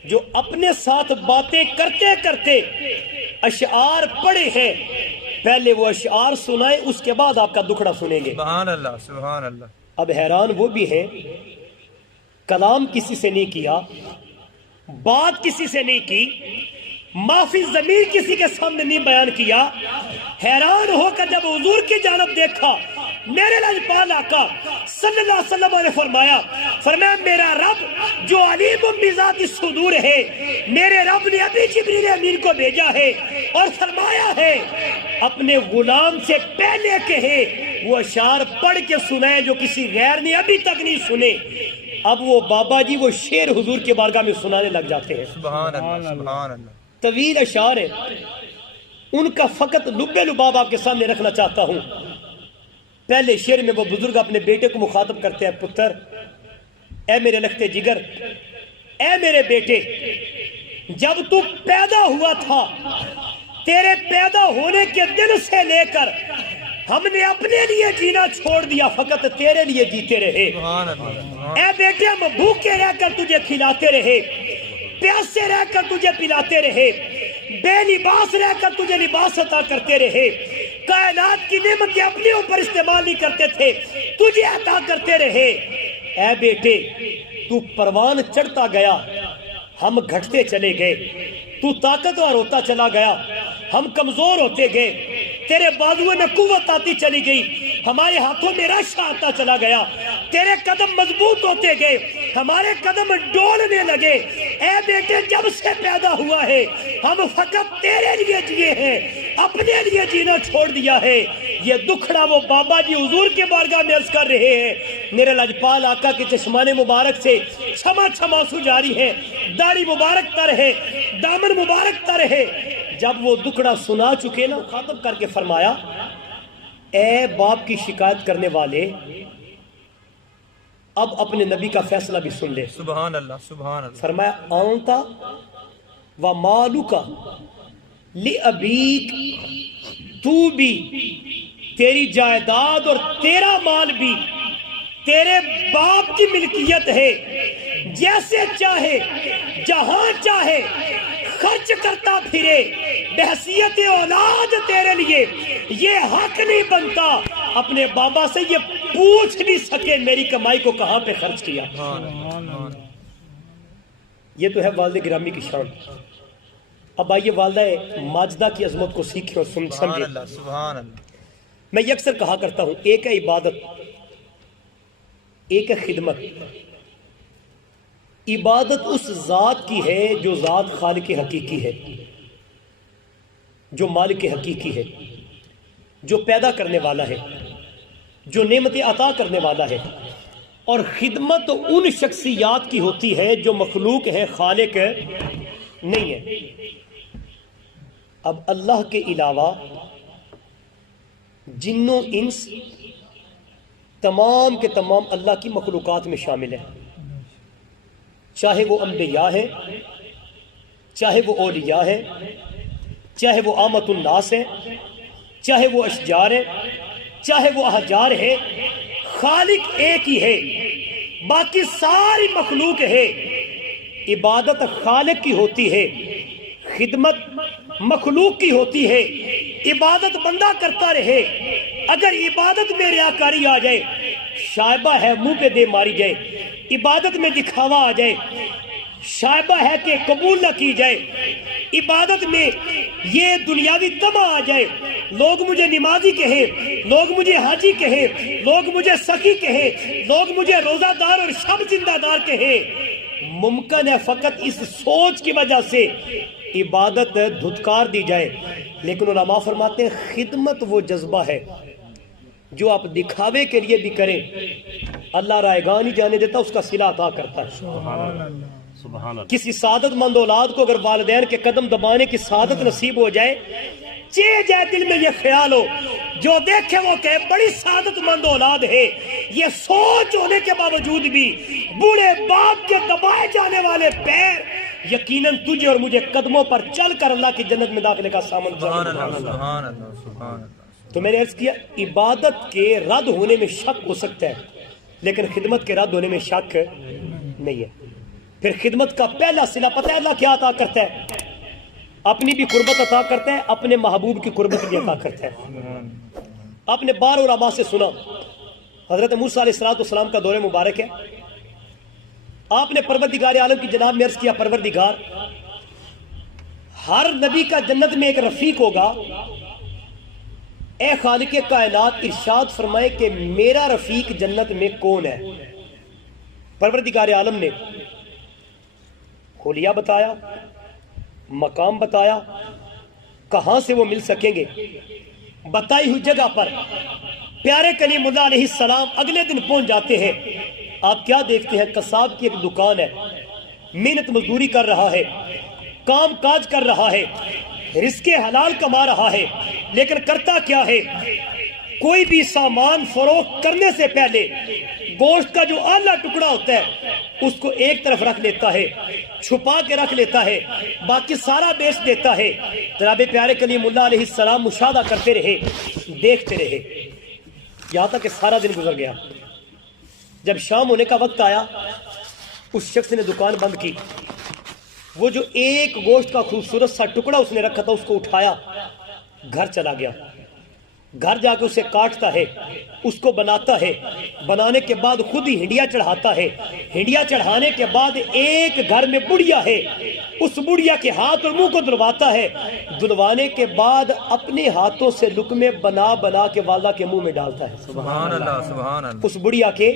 جو اپنے ساتھ باتیں کرتے کرتے اشعار پڑھے ہیں پہلے وہ اشعار سنائیں اس کے بعد آپ کا دکھڑا سنیں گے سبحان اللہ سبحان اللہ اب حیران وہ بھی ہے کلام کسی سے نہیں کیا بات کسی سے نہیں کی معافی ضمیر کسی کے سامنے نہیں بیان کیا حیران ہو کر جب حضور کی جانب دیکھا میرے لاجپال آقا صلی اللہ علیہ وسلم نے فرمایا میرا رب جو علیم بذات الصدور ہے، میرے رب نے ابھی جبریل امین کو بھیجا ہے اور فرمایا ہے اپنے غلام سے پہلے کہے وہ اشعار پڑھ کے سنائے جو کسی غیر نے ابھی تک نہیں سنے۔ اب وہ بابا جی وہ شعر حضور کے بارگاہ میں سنانے لگ جاتے ہیں۔ سبحان اللہ سبحان اللہ۔ طویل اشعار ہے، ان کا فقط لب لباب آپ کے سامنے رکھنا چاہتا ہوں۔ پہلے شعر میں وہ بزرگ اپنے بیٹے کو مخاطب کرتے ہیں، پتر اے میرے لختے جگر، اے میرے بیٹے، جب تو پیدا ہوا تھا تیرے پیدا ہونے کے دن سے لے کر ہم نے اپنے لیے جینا چھوڑ دیا، فقط تیرے لیے جیتے رہے۔ اے بیٹے ہم بھوکے رہ کر تجھے کھلاتے رہے، پیاسے رہ کر تجھے پلاتے رہے، بے لباس رہ کر تجھے لباس عطا کرتے رہے، کائنات کی نعمتیں اپنے اوپر استعمال نہیں کرتے تھے، تجھے عطا کرتے رہے۔ اے بیٹے تو پروان چڑھتا گیا، ہم گھٹتے چلے گئے، تو طاقتور ہوتا چلا گیا، ہم کمزور ہوتے گئے، تیرے بازوؤں میں قوت آتی چلی گئی، ہمارے ہاتھوں میں رشا آتا چلا گیا، تیرے قدم مضبوط ہوتے گئے، ہمارے قدم ڈولنے لگے۔ اے بیٹے جب سے پیدا ہوا ہے ہم فقط تیرے لیے جیے ہیں، اپنے لیے جینا چھوڑ دیا ہے۔ یہ دکھڑا وہ بابا جی حضور کے بارگاہ میں عرض کر رہے ہیں۔ میرے لاجپال آقا کے چشمان مبارک سے چھما چھما آنسو جاری ہے، داڑھی مبارک تر ہے، دامن مبارک تر ہے۔ جب وہ دکھڑا سنا چکے نا، خاطب کر کے فرمایا اے باپ کی شکایت کرنے والے، اب اپنے نبی کا فیصلہ بھی سن لے۔ سبحان اللہ سبحان اللہ۔ فرمایا آنتا و مالکا لِأَبِيك، تو بھی، تیری جائیداد اور تیرا مال بھی تیرے باپ کی ملکیت ہے، جیسے چاہے جہاں چاہے خرچ کرتا پھرے، بحیثیت اولاد تیرے لیے یہ حق نہیں بنتا اپنے بابا سے یہ پوچھ نہیں سکے میری کمائی کو کہاں پہ خرچ کیا۔ یہ تو ہے والد گرامی کی شان۔ اب آئیے والدہ ماجدہ کی عظمت کو سیکھیں اور سمجھیں۔ سبحان اللہ سبحان اللہ۔ میں یکسر کہا کرتا ہوں، ایک ہے عبادت، ایک ہے خدمت۔ عبادت اس ذات کی ہے جو ذات خالق حقیقی ہے، جو مالک حقیقی ہے، جو پیدا کرنے والا ہے، جو نعمتیں عطا کرنے والا ہے۔ اور خدمت ان شخصیات کی ہوتی ہے جو مخلوق ہے، خالق نہیں ہے۔ اب اللہ کے علاوہ جن و انس تمام کے تمام اللہ کی مخلوقات میں شامل ہیں، چاہے وہ انبیاء ہے، چاہے وہ اولیاء ہے، چاہے وہ عامت الناس ہے، چاہے وہ اشجار ہے، چاہے وہ احجار ہے، خالق ایک ہی ہے، باقی ساری مخلوق ہے۔ عبادت خالق کی ہوتی ہے، خدمت مخلوق کی ہوتی ہے۔ عبادت بندہ کرتا رہے، اگر عبادت میں ریاکاری آ جائے، شائبہ ہے منہ پہ دے ماری جائے، عبادت میں دکھاوا آ جائے، شائبہ ہے کہ قبول نہ کی جائے، عبادت میں یہ دنیاوی طمع آ جائے، لوگ مجھے نمازی کہیں، لوگ مجھے حاجی کہیں، لوگ مجھے سخی کہیں، لوگ مجھے روزہ دار اور شب زندہ دار کہیں، ممکن ہے فقط اس سوچ کی وجہ سے عبادت دھتکار دی جائے۔ لیکن علماء فرماتے ہیں خدمت وہ جذبہ ہے جو آپ دکھاوے کے لیے بھی کریں، اللہ رائے گاہ نہیں جانے دیتا، اس کا صلہ عطا کرتا ہے۔ کسی سعادت مند اولاد کو اگر والدین کے قدم دبانے کی سعادت نصیب ہو جائے، چہ جائے دل میں یہ خیال ہو، جو دیکھے وہ کہے بڑی سعادت مند اولاد ہے۔ یہ سوچ ہونے کے باوجود بھی بوڑھے باپ کے دبائے جانے والے پیر یقیناً تجھے اور مجھے قدموں پر چل کر اللہ کی جنت میں داخلے کا سامان سبحان اللہ سبحان اللہ۔ تو میں نے عرض کیا عبادت کے رد ہونے میں شک ہو سکتا ہے، لیکن خدمت کے رد ہونے میں شک نہیں ہے۔ پھر خدمت کا پہلا صلہ پتہ ہے اللہ کیا عطا کرتا ہے؟ اپنی بھی قربت عطا کرتا ہے، اپنے محبوب کی قربت بھی عطا کرتا ہے۔ آپ نے بار علماء سے سنا، حضرت موسیٰ علیہ السلام کا دور مبارک ہے، آپ نے پروردگار عالم کی جناب میں عرض کیا پروردگار ہر نبی کا جنت میں ایک رفیق ہوگا، اے خالق کائنات ارشاد فرمائے کہ میرا رفیق جنت میں کون ہے؟ پروردگار عالم نے حلیہ بتایا، مقام بتایا، کہاں سے وہ مل سکیں گے، بتائی ہوئی جگہ پر پیارے کلیم اللہ علیہ السلام اگلے دن پہنچ جاتے ہیں۔ آپ کیا دیکھتے ہیں؟ قصاب کی ایک دکان ہے، محنت مزدوری کر رہا ہے، کام کاج کر رہا ہے، رزق حلال کما رہا ہے، لیکن کرتا کیا ہے؟ کوئی بھی سامان فروخت کرنے سے پہلے گوشت کا جو اعلیٰ ٹکڑا ہوتا ہے اس کو ایک طرف رکھ لیتا ہے، چھپا کے رکھ لیتا ہے، باقی سارا بیچ دیتا ہے۔ جناب پیارے کلیم اللہ علیہ السلام مشاہدہ کرتے رہے، دیکھتے رہے، یہاں تک کہ سارا دن گزر گیا۔ جب شام ہونے کا وقت آیا، اس شخص نے دکان بند کی، وہ جو ایک گوشت کا خوبصورت سا ٹکڑا اس نے رکھا تھا اس کو اٹھایا، گھر چلا گیا، گھر جا کے اسے کاٹتا ہے، اس کو بناتا ہے، بنانے کے بعد خود ہی ہنڈیا چڑھاتا ہے، ہنڈیا چڑھانے کے بعد ایک گھر میں بڑھیا ہے، اس بڑھیا کے ہاتھ اور منہ کو دلواتا ہے، دلوانے کے بعد اپنے ہاتھوں سے لقمے بنا بنا کے والدہ کے منہ میں ڈالتا ہے، سبحان اللہ سبحان اللہ، اس بڑھیا کے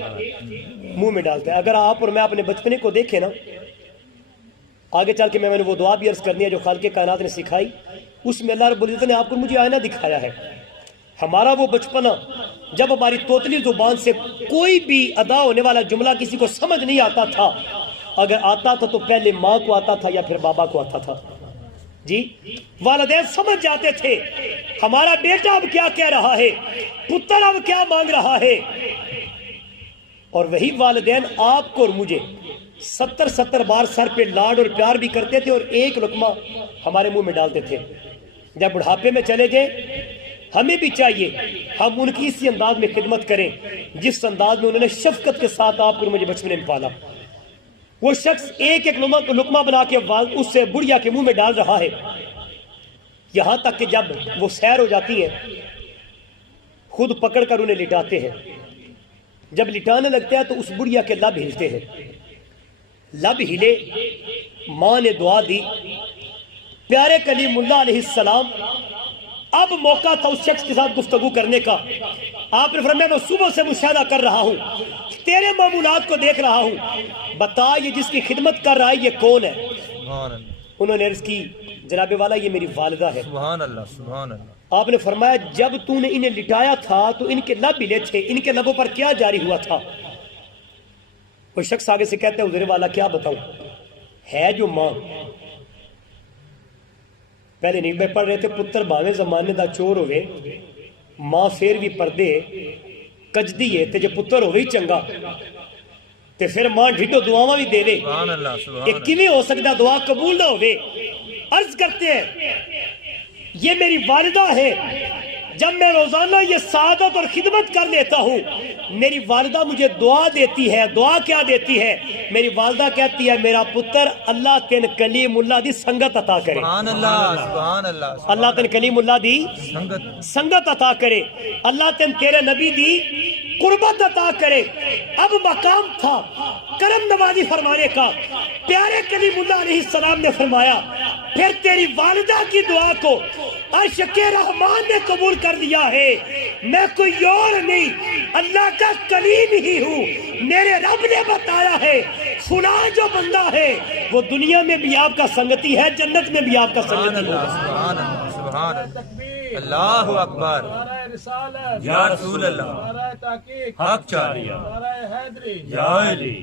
منہ میں ڈالتا ہے۔ اگر آپ اور میں اپنے بچپنے کو دیکھیں نا، آگے چل کے میں نے وہ دعا بھی عرض کرنی ہے جو خالق کائنات نے سکھائی، اس میں اللہ رب العزت نے آپ کو مجھے آئینہ دکھایا ہے۔ ہمارا وہ بچپنا جب ہماری توتلی زبان سے کوئی بھی ادا ہونے والا جملہ کسی کو سمجھ نہیں آتا تھا، اگر آتا تھا تو پہلے ماں کو آتا تھا یا پھر بابا کو آتا تھا، جی والدین سمجھ جاتے تھے ہمارا بیٹا اب کیا کہہ رہا ہے، پتر اب کیا مانگ رہا ہے، اور وہی والدین آپ کو اور مجھے 70 بار سر پہ لاڈ اور پیار بھی کرتے تھے اور ایک لقمہ ہمارے منہ میں ڈالتے تھے۔ جب بڑھاپے میں چلے جائیں ہمیں بھی چاہیے ہم ان کی اسی انداز میں خدمت کریں جس انداز میں انہوں نے شفقت کے ساتھ آپ کو مجھے بچپنے میں پالا۔ وہ شخص ایک ایک لقمہ بنا کے اس سے بڑھیا کے منہ میں ڈال رہا ہے، یہاں تک کہ جب وہ سیر ہو جاتی ہے خود پکڑ کر انہیں لٹاتے ہیں، جب لٹانے لگتا ہے تو اس بڑھیا کے لب ہلتے ہیں، لب ہلے، ماں نے دعا دی، پیارے کلیم اللہ علیہ السلام اب موقع تھا اس شخص کے ساتھ گفتگو کرنے کا۔ آپ نے فرمایا میں صبح سے مشاہدہ کر رہا ہوں، تیرے معمولات کو دیکھ رہا ہوں، بتا یہ جس کی خدمت کر رہا ہے یہ کون ہے؟ سبحان اللہ انہوں نے عرض کی جناب والا یہ میری والدہ ہے۔ سبحان اللہ سبحان اللہ، آپ نے فرمایا جب تو نے انہیں لٹایا تھا تو ان کے لب ہلے تھے، ان کے لبوں پر کیا جاری ہوا تھا؟ وہ شخص آگے سے کہتا ہے حضور والا کیا بتاؤں، ہے جو ماں، پہلے نہیں پڑھ رہے تھے پتر باویں زمانے دا چور ہوئے، ماں پھر بھی پردے کجدی ہے تے جو پتر ہوئی چنگا تے پھر ماں ڈھٹو دعاواں بھی دے دے، سبحان اللہ سبحان ایک کیویں ہو سکتا دعا قبول نہ ہوئے؟ عرض کرتے ہیں یہ میری والدہ ہے، جب میں روزانہ یہ سعادت اور خدمت کر لیتا ہوں میری والدہ مجھے دعا دیتی ہے، دعا کیا دیتی ہے؟ میری والدہ کہتی ہے میرا پتر اللہ تین کلیم اللہ دی سنگت عطا کرے، سبحان اللہ سبحان اللہ، اللہ تین کلیم اللہ دی سنگت عطا کرے، اللہ تین تیرے نبی دی قربت عطا کرے۔ اب مقام تھا کرم نوازی فرمانے کا، پیارے کلیم اللہ علیہ السلام نے فرمایا پھر تیری والدہ کی دعا کو عرش کے رحمان نے قبول کر لیا ہے، میں کوئی اور نہیں اللہ کا کلیم ہی ہوں، میرے رب نے بتایا ہے فلاں جو بندہ ہے وہ دنیا میں بھی آپ کا سنگتی ہے، جنت میں بھی آپ کا سنگتی ہے۔ سبحان اللہ سبحان اللہ، اللہ اکبر، یا رسول اللہ، حق چاہیے، یا علی۔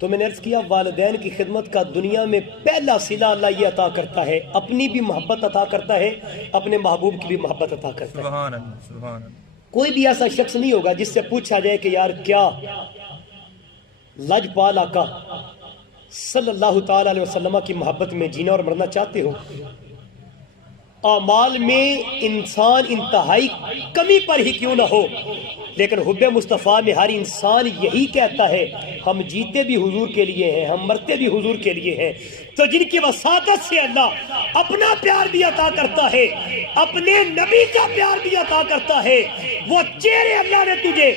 تو میں نے عرض کیا والدین کی خدمت کا دنیا میں پہلا صلہ اللہ یہ عطا کرتا ہے، اپنی بھی محبت عطا کرتا ہے، اپنے محبوب کی بھی محبت عطا کرتا ہے۔ سبحان اللہ سبحان اللہ، کوئی بھی ایسا شخص نہیں ہوگا جس سے پوچھا جائے کہ یار کیا لجپال آقا صلی اللہ تعالی علیہ وسلم کی محبت میں جینا اور مرنا چاہتے ہو؟ اعمال میں انسان انتہائی کمی پر ہی کیوں نہ ہو لیکن حب مصطفیٰ میں ہر انسان یہی کہتا ہے ہم جیتے بھی حضور کے لیے ہیں، ہم مرتے بھی حضور کے لیے ہیں۔ تو جن کی وساطت سے اللہ اپنا پیار بھی عطا کرتا ہے، اپنے نبی کا پیار بھی عطا کرتا ہے، وہ چہرے اللہ نے تجھے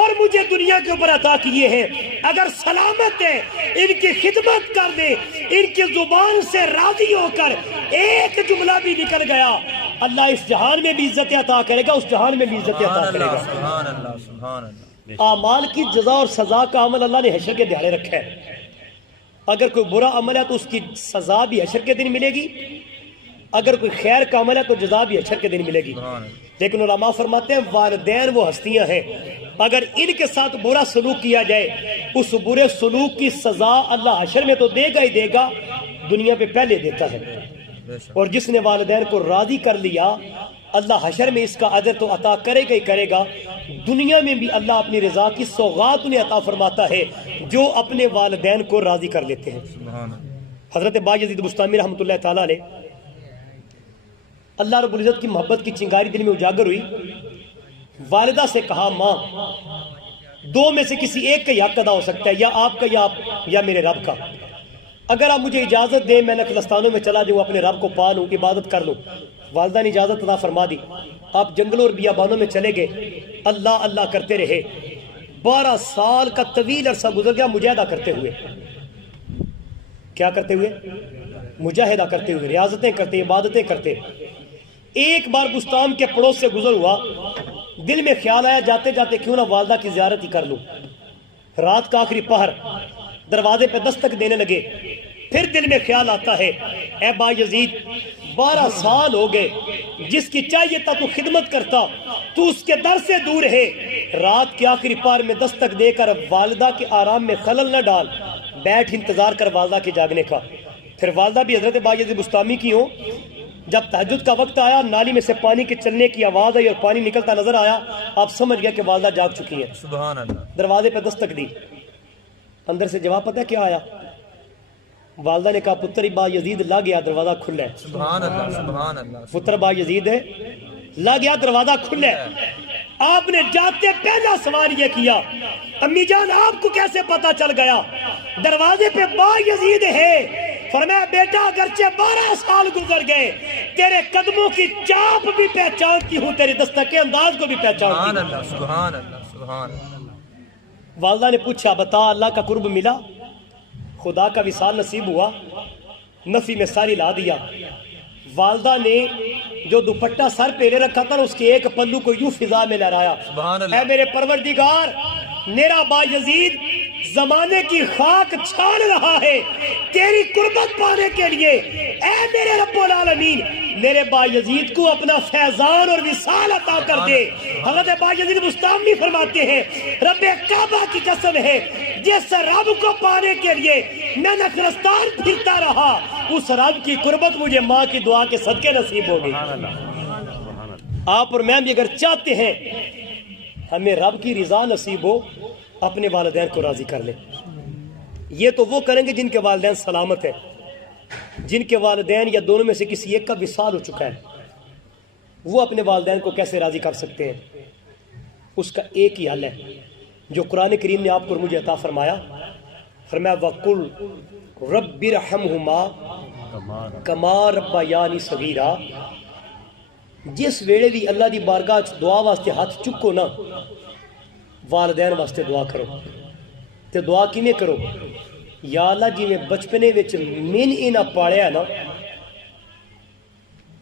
اور مجھے دنیا کے اوپر عطا کیے ہیں، اگر سلامت ہے ان کی خدمت کر دے، ان کی زبان سے راضی ہو کر ایک جملہ بھی نکل گیا اللہ اس جہان میں بھی عزت عطا کرے گا، اس جہان میں بھی عزت عطا کرے گا۔ سبحان اللہ سبحان اللہ۔ اعمال کی جزا اور سزا کا عمل اللہ نے حشر کے دہاڑے رکھا ہے۔ اگر کوئی برا عمل ہے تو اس کی سزا بھی حشر کے دن ملے گی، اگر کوئی خیر کا عمل ہے تو جزا بھی حشر کے دن ملے گی۔ لیکن علماء فرماتے ہیں والدین وہ ہستیاں ہیں، اگر ان کے ساتھ برا سلوک کیا جائے اس برے سلوک کی سزا اللہ حشر میں تو دے گا ہی دے گا، دنیا پہ پہلے دیتا ہے۔ اور جس نے والدین کو راضی کر لیا اللہ حشر میں اس کا اجر تو عطا کرے گا ہی کرے گا، دنیا میں بھی اللہ اپنی رضا کی سوغات انہیں عطا فرماتا ہے جو اپنے والدین کو راضی کر لیتے ہیں۔ حضرت بایزید بستامی رحمۃ اللہ تعالیٰ نے اللہ رب العزت کی محبت کی چنگاری دل میں اجاگر ہوئی، والدہ سے کہا ماں دو میں سے کسی ایک کا حق ادا ہو سکتا ہے، یا آپ کا یا میرے رب کا، اگر آپ مجھے اجازت دیں میں نخلستانوں میں چلا جاؤں، اپنے رب کو پا لوں، عبادت کر لوں۔ والدہ نے اجازت عطا فرما دی، آپ جنگلوں اور بیابانوں میں چلے گئے، اللہ اللہ کرتے رہے، 12 سال کا طویل عرصہ گزر گیا مجاہدہ کرتے ہوئے۔ کیا کرتے ہوئے؟ مجاہدہ کرتے ہوئے، ریاضتیں کرتے، عبادتیں کرتے۔ ایک بار بستان کے پڑوس سے گزر ہوا، دل میں خیال آیا جاتے جاتے کیوں نہ والدہ کی زیارت ہی کر لوں۔ رات کا آخری پہر، دروازے پہ دستک دینے لگے، پھر دل میں خیال آتا ہے اے بایزید 12 سال ہو گئے، جس کی چاہیے تھا تو خدمت کرتا، تو اس کے در سے دور ہے، رات کے آخری پہر میں دستک دے کر والدہ کے آرام میں خلل نہ ڈال، بیٹھ انتظار کر والدہ کے جاگنے کا۔ پھر والدہ بھی حضرت بایزید بستامی کی ہوں، جب تہجد کا وقت آیا نالی میں سے پانی کے چلنے کی آواز آئی اور پانی نکلتا نظر آیا، آپ سمجھ گیا کہ والدہ جاگ چکی ہے۔ سبحان اللہ۔ دروازے پہ دستک دی، اندر سے جواب پتہ کیا آیا؟ والدہ نے کہا پتر بایزید لا گیا، دروازہ کھلا ہے۔ سبحان اللہ سبحان اللہ۔ پتر بایزید ہے، لا گیا، دروازہ کھلا ہے۔ آپ نے جاتے پہلا سوال یہ کیا امی جان آپ کو کیسے پتا چل گیا دروازے پہ بایزید ہے؟ فرمایا بیٹا اگرچہ 12 سال گزر گئے تیرے قدموں کی چاپ بھی پہچانتی ہوں، تیرے دستک کے انداز کو بھی پہچانتی ہوں۔ سبحان اللہ سبحان اللہ۔ والدہ نے پوچھا بتا اللہ کا قرب ملا، خدا کا وصال نصیب ہوا؟ نفی میں ساری لا دیا۔ والدہ نے جو دوپٹہ سر پہ لے رکھا تھا اس کے ایک پلو کو یوں فضا میں لہرایا، اے میرے پروردگار میرا بایزید زمانے کی خاک چھان رہا ہے تیری قربت پانے کے لیے، اے میرے رب العالمین میرے بایزید کو اپنا فیضان اور وصال عطا کر دے۔ حضرت بایزید بستامی فرماتے ہیں رب کعبہ کی قسم ہے جس رب کو پانے کے لیے میں نخلستان پھرتا رہا، اس رب کی قربت مجھے ماں کی دعا کے صدقے نصیب ہو گئی۔ آپ اور میں بھی اگر چاہتے ہیں ہمیں رب کی رضا نصیب ہو، اپنے والدین کو راضی کر لیں۔ یہ تو وہ کریں گے جن کے والدین سلامت ہیں، جن کے والدین یا دونوں میں سے کسی ایک کا وصال ہو چکا ہے، وہ اپنے والدین کو کیسے راضی کر سکتے ہیں؟ اس کا ایک ہی حل ہے جو قرآن کریم نے آپ کو اور مجھے عطا فرمایا، فرمایا وَقُلْ رَبِّ ارْحَمْهُمَا كَمَا رَبَّيَانِي صَغِيرًا۔ جس ویڑے بھی اللہ دی بارگاہ دعا واسطے ہاتھ چکو نا، والدین واسطے دعا کرو۔ تے دعا کیویں کرو؟ یا اللہ جی میں بچپنے وچ من انہاں پالیا نا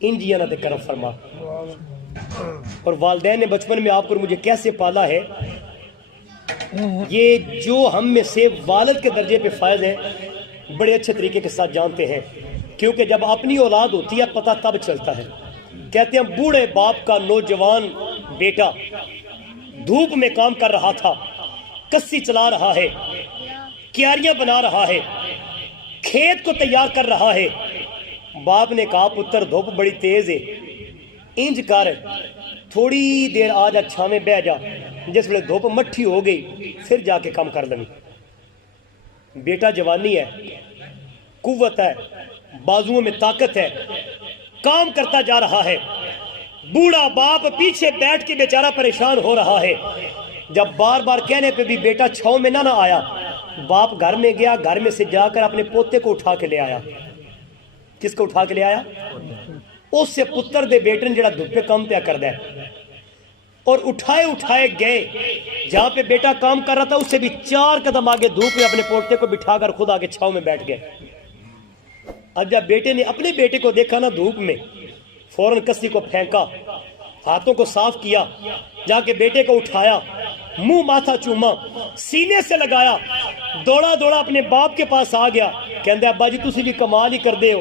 انجیاں تے کرم فرما، اور والدین نے بچپن میں آپ کو مجھے کیسے پالا ہے، یہ جو ہم میں سے والد کے درجے پہ فائز ہیں بڑے اچھے طریقے کے ساتھ جانتے ہیں، کیونکہ جب اپنی اولاد ہوتی ہے پتہ تب چلتا ہے۔ کہتے ہیں بوڑھے باپ کا نوجوان بیٹا دھوپ میں کام کر رہا تھا، کسی چلا رہا ہے، کیاریاں بنا رہا ہے، کھیت کو تیار کر رہا ہے۔ باپ نے کہا پتر دھوپ بڑی تیز ہے، انج کر تھوڑی دیر آ جا چھاویں بہ جا، جس ویلے دھوپ مٹھی ہو گئی پھر جا کے کام کر لیں۔ بیٹا جوانی ہے، قوت ہے، بازوؤں میں طاقت ہے، کام کرتا جا رہا ہے۔ بوڑھا باپ پیچھے بیٹھ کے بیچارہ پریشان ہو رہا ہے۔ جب بار بار کہنے پہ بھی بیٹا چھاؤں میں نہ آیا، باپ گھر میں گیا، گھر میں سے جا کر اپنے پوتے کو اٹھا کے لے آیا۔ کس کو اٹھا کے لے آیا؟ اس سے پتر دے بیٹن جڑا دھوپ پہ کام پیا کر دے، اور اٹھائے گئے جہاں پہ بیٹا کام کر رہا تھا اس سے بھی 4 قدم آگے دھوپ میں اپنے پوتے کو بٹھا کر خود آگے چھاؤں میں بیٹھ گئے۔ اب جب بیٹے نے اپنے بیٹے کو دیکھا نا دھوپ میں، فوراً کسی کو پھینکا، ہاتھوں کو صاف کیا، جا کے بیٹے کو اٹھایا، منہ ماتھا چوما، سینے سے لگایا، دوڑا دوڑا اپنے باپ کے پاس آ گیا، کہندے ابا جی تسی بھی کمال ہی کر دے ہو،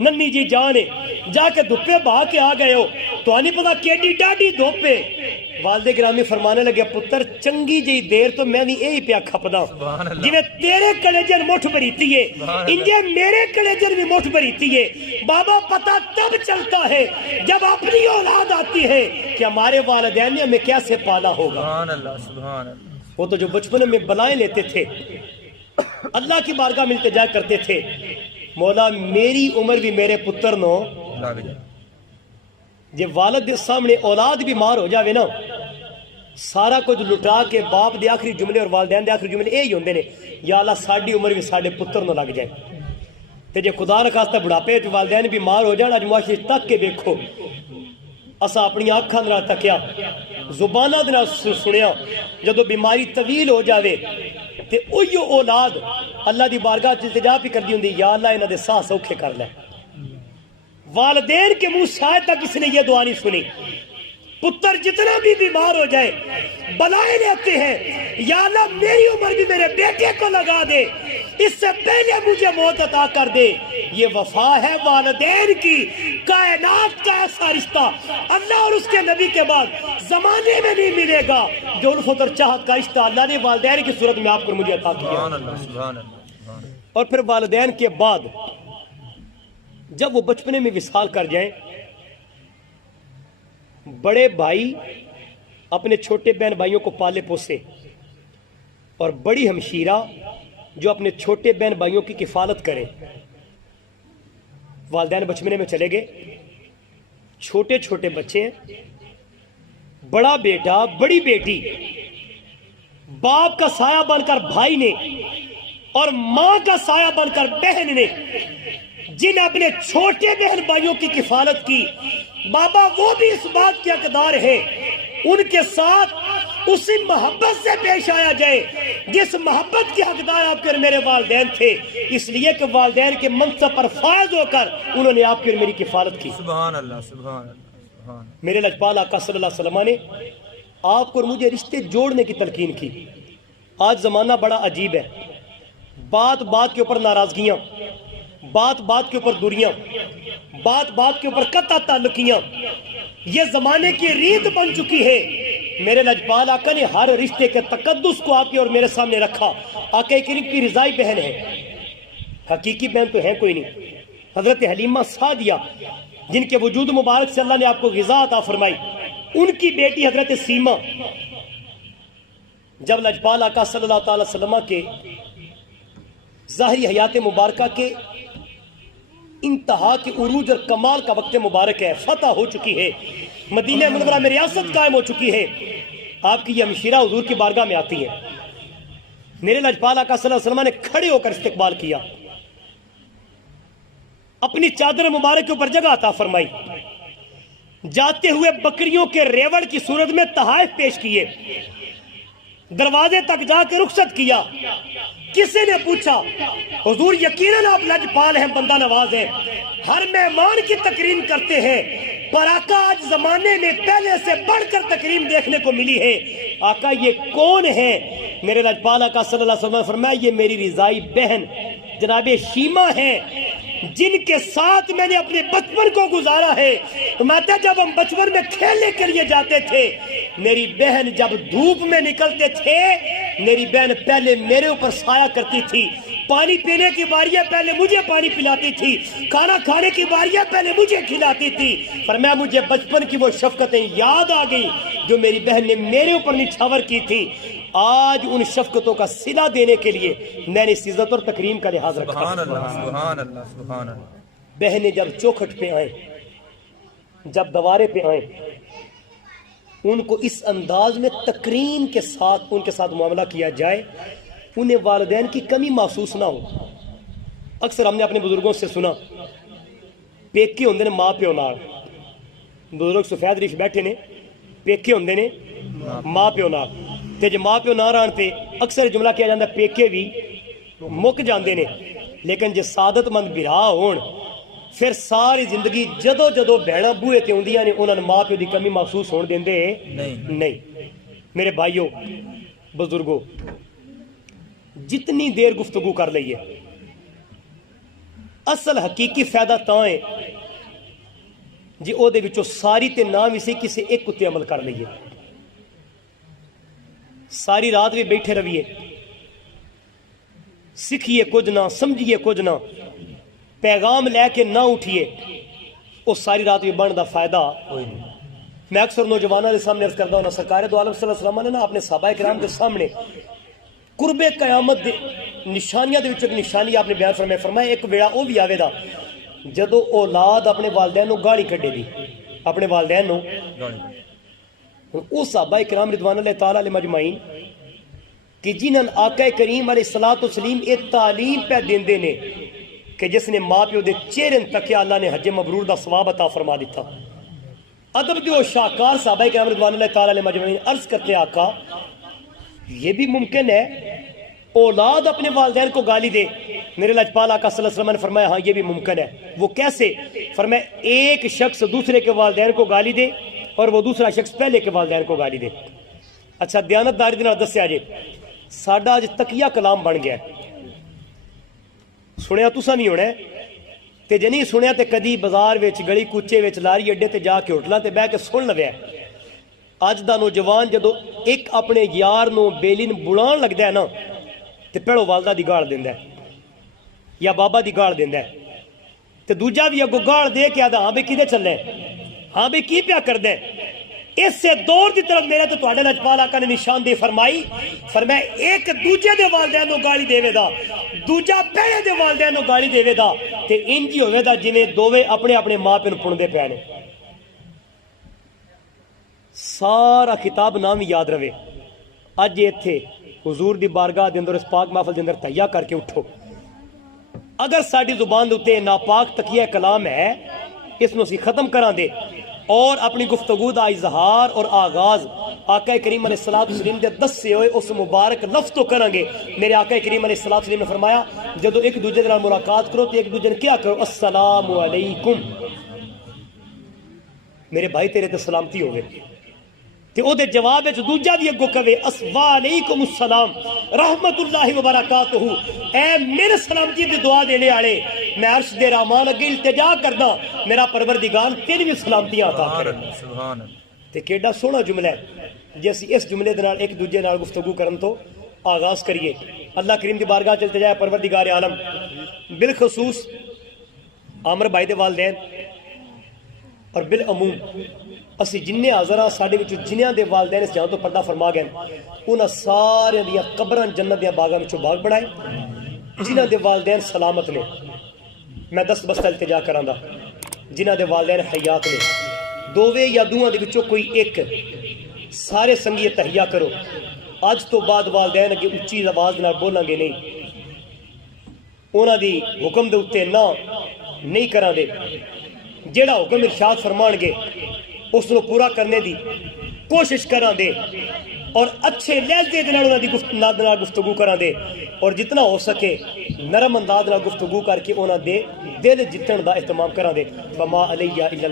ننی جی جانے جا کے دھوپے بہا کے آ گئے ہو، تو نہیں پتا کیڈی ڈاڈی دھوپے۔ والد گرامی فرمانے لگے پتر چنگی جی دیر تو میں بھی یہی پیا کھپدا، جی میں تیرے کلیجر مٹھ بریتی ہے انجے میرے کلیجر بھی مٹھ بریتی ہے۔ بابا پتہ تب چلتا ہے جب اپنی اولاد آتی ہے کہ ہمارے والدین نے ہمیں کیسے پالا ہوگا۔ سبحان اللہ سبحان اللہ۔ وہ تو جو بچپن میں بلائیں لیتے تھے، اللہ کی بارگاہ میں التجا کرتے تھے، مولا میری عمر بھی میرے پتر نو لگ جائے۔ جب والد دے سامنے اولاد بیمار ہو جاوے نا، سارا کچھ لٹا کے باپ دے آخری جملے اور والدین دے آخری جملے یہی ہوندے نے، یا اللہ ساڈی عمر بھی ساڈے پتر نو لگ جائے۔ تے جے خدا نخواستہ بڑھاپے وچ والدین بیمار ہو جان، اج معاشرے تک کے دیکھو، اسا اپنی آنکھاں نال تکیا، زباناں دے نال سنیا، جدو بیماری طویل ہو جاوے تے اوہی اولاد اللہ دی بارگاہ وچ التجا بھی کردی ہوندی، یا اللہ انہاں دے ساہ سوکھے کر لے۔ والدین کے منہ سے آج تک اس نے یہ دعا نہیں سنی، پتر جتنا بھی بیمار ہو جائے بلائیں لیتے ہیں، یا اللہ میری عمر بھی میرے بیٹے کو لگا دے، اس سے پہلے مجھے موت عطا کر دے۔ یہ وفا ہے والدین کی، کائنات کا ایسا رشتہ اللہ اور اس کے نبی کے بعد زمانے میں نہیں ملے گا جو الفت اور چاہت کا رشتہ اللہ نے والدین کی صورت میں آپ پر مجھے عطا کیا۔ سبحان اللہ سبحان اللہ سبحان اللہ۔ اور پھر والدین کے بعد جب وہ بچپنے میں وصال کر جائیں، بڑے بھائی اپنے چھوٹے بہن بھائیوں کو پالے پوسے، اور بڑی ہمشیرہ جو اپنے چھوٹے بہن بھائیوں کی کفالت کرے۔ والدین بچپنے میں چلے گئے، چھوٹے چھوٹے بچے ہیں، بڑا بیٹا بڑی بیٹی باپ کا سایہ بن کر بھائی نے اور ماں کا سایہ بن کر بہن نے جن اپنے چھوٹے بہن بھائیوں کی کفالت کی، بابا وہ بھی اس بات کے حقدار ہیں ان کے ساتھ اسی محبت سے پیش آیا جائے جس محبت کے حقدار آپ کے اور میرے والدین تھے، اس لیے کہ والدین کے منصب پر فائز ہو کر انہوں نے آپ کی اور میری کفالت کی۔ سبحان اللہ سبحان اللہ سبحان اللہ۔ میرے لجپال آقا صلی اللہ علیہ وسلم نے آپ کو اور مجھے رشتے جوڑنے کی تلقین کی۔ آج زمانہ بڑا عجیب ہے، بات بات کے اوپر ناراضگیاں، بات بات کے اوپر دوریاں، بات بات کے اوپر قطع تعلقیاں، یہ زمانے کی ریت بن چکی ہے۔ میرے لجپال آقا نے ہر رشتے کے تقدس کو آپ کے اور میرے سامنے رکھا۔ آقا کریم کی رضائی بہن ہے، حقیقی بہن تو ہے کوئی نہیں، حضرت حلیمہ سعدیہ جن کے وجود مبارک سے اللہ نے آپ کو غذا عطا فرمائی، ان کی بیٹی حضرت سیمہ جب لجپال آقا صلی اللہ تعالی وسلم کے ظاہری حیات مبارکہ کے انتہا کے عروج اور کمال کا وقت مبارک ہے، فتح ہو چکی ہے، مدینہ منورہ میں ریاست قائم ہو چکی ہے، آپ کی یہ ہمشیرہ حضور کی بارگاہ میں آتی ہے۔ میرے لجپال آقا صلی اللہ علیہ وسلم نے کھڑے ہو کر استقبال کیا، اپنی چادر مبارک کے اوپر جگہ عطا فرمائی، جاتے ہوئے بکریوں کے ریوڑ کی صورت میں تحائف پیش کیے، دروازے تک جا کے رخصت کیا۔ کسی نے پوچھا حضور یقیناً آپ لجپال ہیں، بندہ نواز ہیں، ہر مہمان کی تکریم کرتے ہیں، پر آقا آج زمانے میں پہلے سے بڑھ کر تکریم دیکھنے کو ملی ہے، آقا یہ کون ہے؟ میرے لجپال آقا صلی اللہ علیہ وسلم نے فرمایا یہ میری رضائی بہن جناب شیمہ ہیں، جن کے ساتھ میں نے اپنے بچپن کو گزارا ہے۔ ماتا جب ہم بچپن میں کھیلنے کے لیے جاتے تھے، میری بہن جب دھوپ میں نکلتے تھے، میری بہن پہلے میرے اوپر سایہ کرتی تھی، پانی پینے کی باریاں پہلے مجھے پانی پلاتی تھی، کھانا کھانے کی باریاں پہلے مجھے کھلاتی تھی۔ فرمایا مجھے بچپن کی وہ شفقتیں یاد آ گئی جو میری بہن نے میرے اوپر نچھاور کی تھی۔ آج ان شفقتوں کا صلہ دینے کے لیے میں نے اس عزت اور تکریم کا لحاظ رکھا۔ سبحان اللہ سبحان اللہ سبحان اللہ۔ بہنیں جب چوکھٹ پہ آئیں، جب دوارے پہ آئیں، ان کو اس انداز میں تکریم کے ساتھ ان کے ساتھ معاملہ کیا جائے، انہیں والدین کی کمی محسوس نہ ہو۔ اکثر ہم نے اپنے بزرگوں سے سنا پیکے ہوندے نے ماں پیو نال، بزرگ سفید ریش بیٹھے نے، پیکے ہوندے نے ماں پیو نال، تے جے ماں پیو نہ رہن تے اکثر جملہ کیا جاتا پیکے بھی مک جاندے نے، لیکن جے سعادت مند بھرا ہون پھر ساری زندگی جدو جدو بہناں بوئے تے ہوندیاں نے انہاں نے ماں پیو دی کمی محسوس ہون دیندے نہیں۔ میرے بھائیو بزرگو، جتنی دیر گفتگو کر لئیے اصل حقیقی فائدہ تاں ہے جی او دے وچوں ساری تے نام اسے کسے ایک کتے عمل کر لئیے، ساری رات بھی بیٹھے رویے، سکھیے کچھ نہ، سمجھیے کچھ نہ، پیغام لے کے نہ اٹھیے، اس ساری رات بھی بن دا فائدہ ہوئی نہیں۔ میں اکثر نوجوانوں کے سامنے عرض کرتا ہوں، سرکار دو عالم صلی اللہ علیہ وسلم نے نا اپنے صحابہ کرام کے سامنے قرب قیامت دے نشانیاں دے وچوں ایک نشانی آپ نے بیان فرمایا ایک ویڑا او بھی آوے دا جدو اولاد اپنے والدین نو گاڑی کڈے دی، اپنے والدین نو او صحابہ کرام رضوان اللہ تعالی علیہ مجمعین کہ جنہاں آقا کریم علیہ الصلوۃ والسلام ایک تعلیم پہ دیندے نے کہ جس نے ماں پیو دے چہرے تک اللہ نے حج مبرور دا ثواب عطا فرما دیتا۔ ادب جو شاکار صحابہ کرام رضوان اللہ تعالی علیہ مجمعین عرض کرتے آقا یہ بھی ممکن ہے اولاد اپنے والدین کو گالی دے؟ میرے لجپال آقا صلی اللہ علیہ وسلم نے فرمایا ہاں یہ بھی ممکن ہے۔ وہ کیسے؟ فرمایا ایک شخص دوسرے کے والدین کو گالی دے اور وہ دوسرا شخص پہلے کے والدین کو گالی دے۔ اچھا دیانتداری دے نال دسیا جے ساڈا اج تقیہ کلام بن گیا ہے، سنیا تساں نہیں ہونا ہے تے جے نہیں سنیا تے کدی بازار وچ گلی کوچے وچ لاری اڈے تے جا کے ہوٹلاں تے بہ کے سن لویا۔ اج دا نوجوان جدو ایک اپنے یار نو بیلی نو بلان لگدا ہے نا تے پہلو والدہ دی گاڑ دیندا ہے یا بابا دی گاڑ دیندا ہے تے دوجا بھی اگوں گاڑ دے کے آدا ہاں بے کدے چلے ہاں بے کی پیا کردا ہے۔ اس سے دور دی طرف میرے تو تواڈے لجپال آقا نے نشاندہی فرمائی، فرمایا ایک دوجے دے والدین نو گالی دے دا دوجا پہلے دے والدین نو گالی دے دا تے انجی ہوئے دا جویں دوویں اپنے اپنے ماں پیو نو پڑھدے پے نے۔ سارا خطاب نام یاد رہے، اج ایتھے حضور دی بارگاہ دے اندر اس پاک محفل دے اندر تہیا کر کے اٹھو، اگر ساڈی زبان دے اوتے ناپاک تقیہ کلام ہے اس نو اسی ختم کران دے اور اپنی گفتگو دا اظہار اور آغاز آقا کریم علیہ الصلوۃ والسلام دے دسے ہوئے اس مبارک لفظ تو کریں گے۔ میرے آقا کریم علیہ الصلوۃ والسلام نے فرمایا جدو ایک دوجے دے نال ملاقات کرو تو ایک دوجے نے کیا کرو؟ السلام علیکم، میرے بھائی تیرے تے سلامتی ہوئے تے او دے جواب وچ دوجا بھی اگوں کہے وعلیکم السلام رحمت اللہ وبرکاتہ، اے میرے سلامتی دی دعا دینے والے میں عرش دے رحمان اگے التجا کردا میرا پروردگار تیری بھی سلامتیاں عطا کرے۔ سبحان اللہ۔ تے کیڑا سونا جملہ ہے جے اسی اس جملے دے نال ایک دوجے نال گفتگو کرن تو آغاز کریے۔ اللہ کریم دی بارگاہ چ التجا ہے پروردگار عالم بالخصوص عامر بھائی دے والدین اور بالعموم اسی جننے حاضراں ساڈے وچوں جنہاں دے والدین اس جہاں تو پردہ فرما گئے انہاں سارے دیاں قبراں جنت دیاں باغاں وچوں باغ بنائے، جنہاں دے والدین سلامت نے میں دست بستہ التجا کراندا، جنہاں دے والدین حیات نے دوویں یا دوواں دے وچوں کوئی ایک سارے سنگی تہیا کرو، اج تو بعد والدین اگے اچھی آواز نال بولاں گے نہیں، انہاں دی حکم دے اوتے نہ نہیں کران دے، جیڑا حکم ارشاد فرمان گے اس کو پورا کرنے دی کوشش کران دے اور اچھے لہجے دے نال انہاں دی گفتگو کران دے اور جتنا ہو سکے نرم انداز نال گفتگو کر کے انہاں دے دل جتن دا اہتمام کران دے۔ فما علیہ الا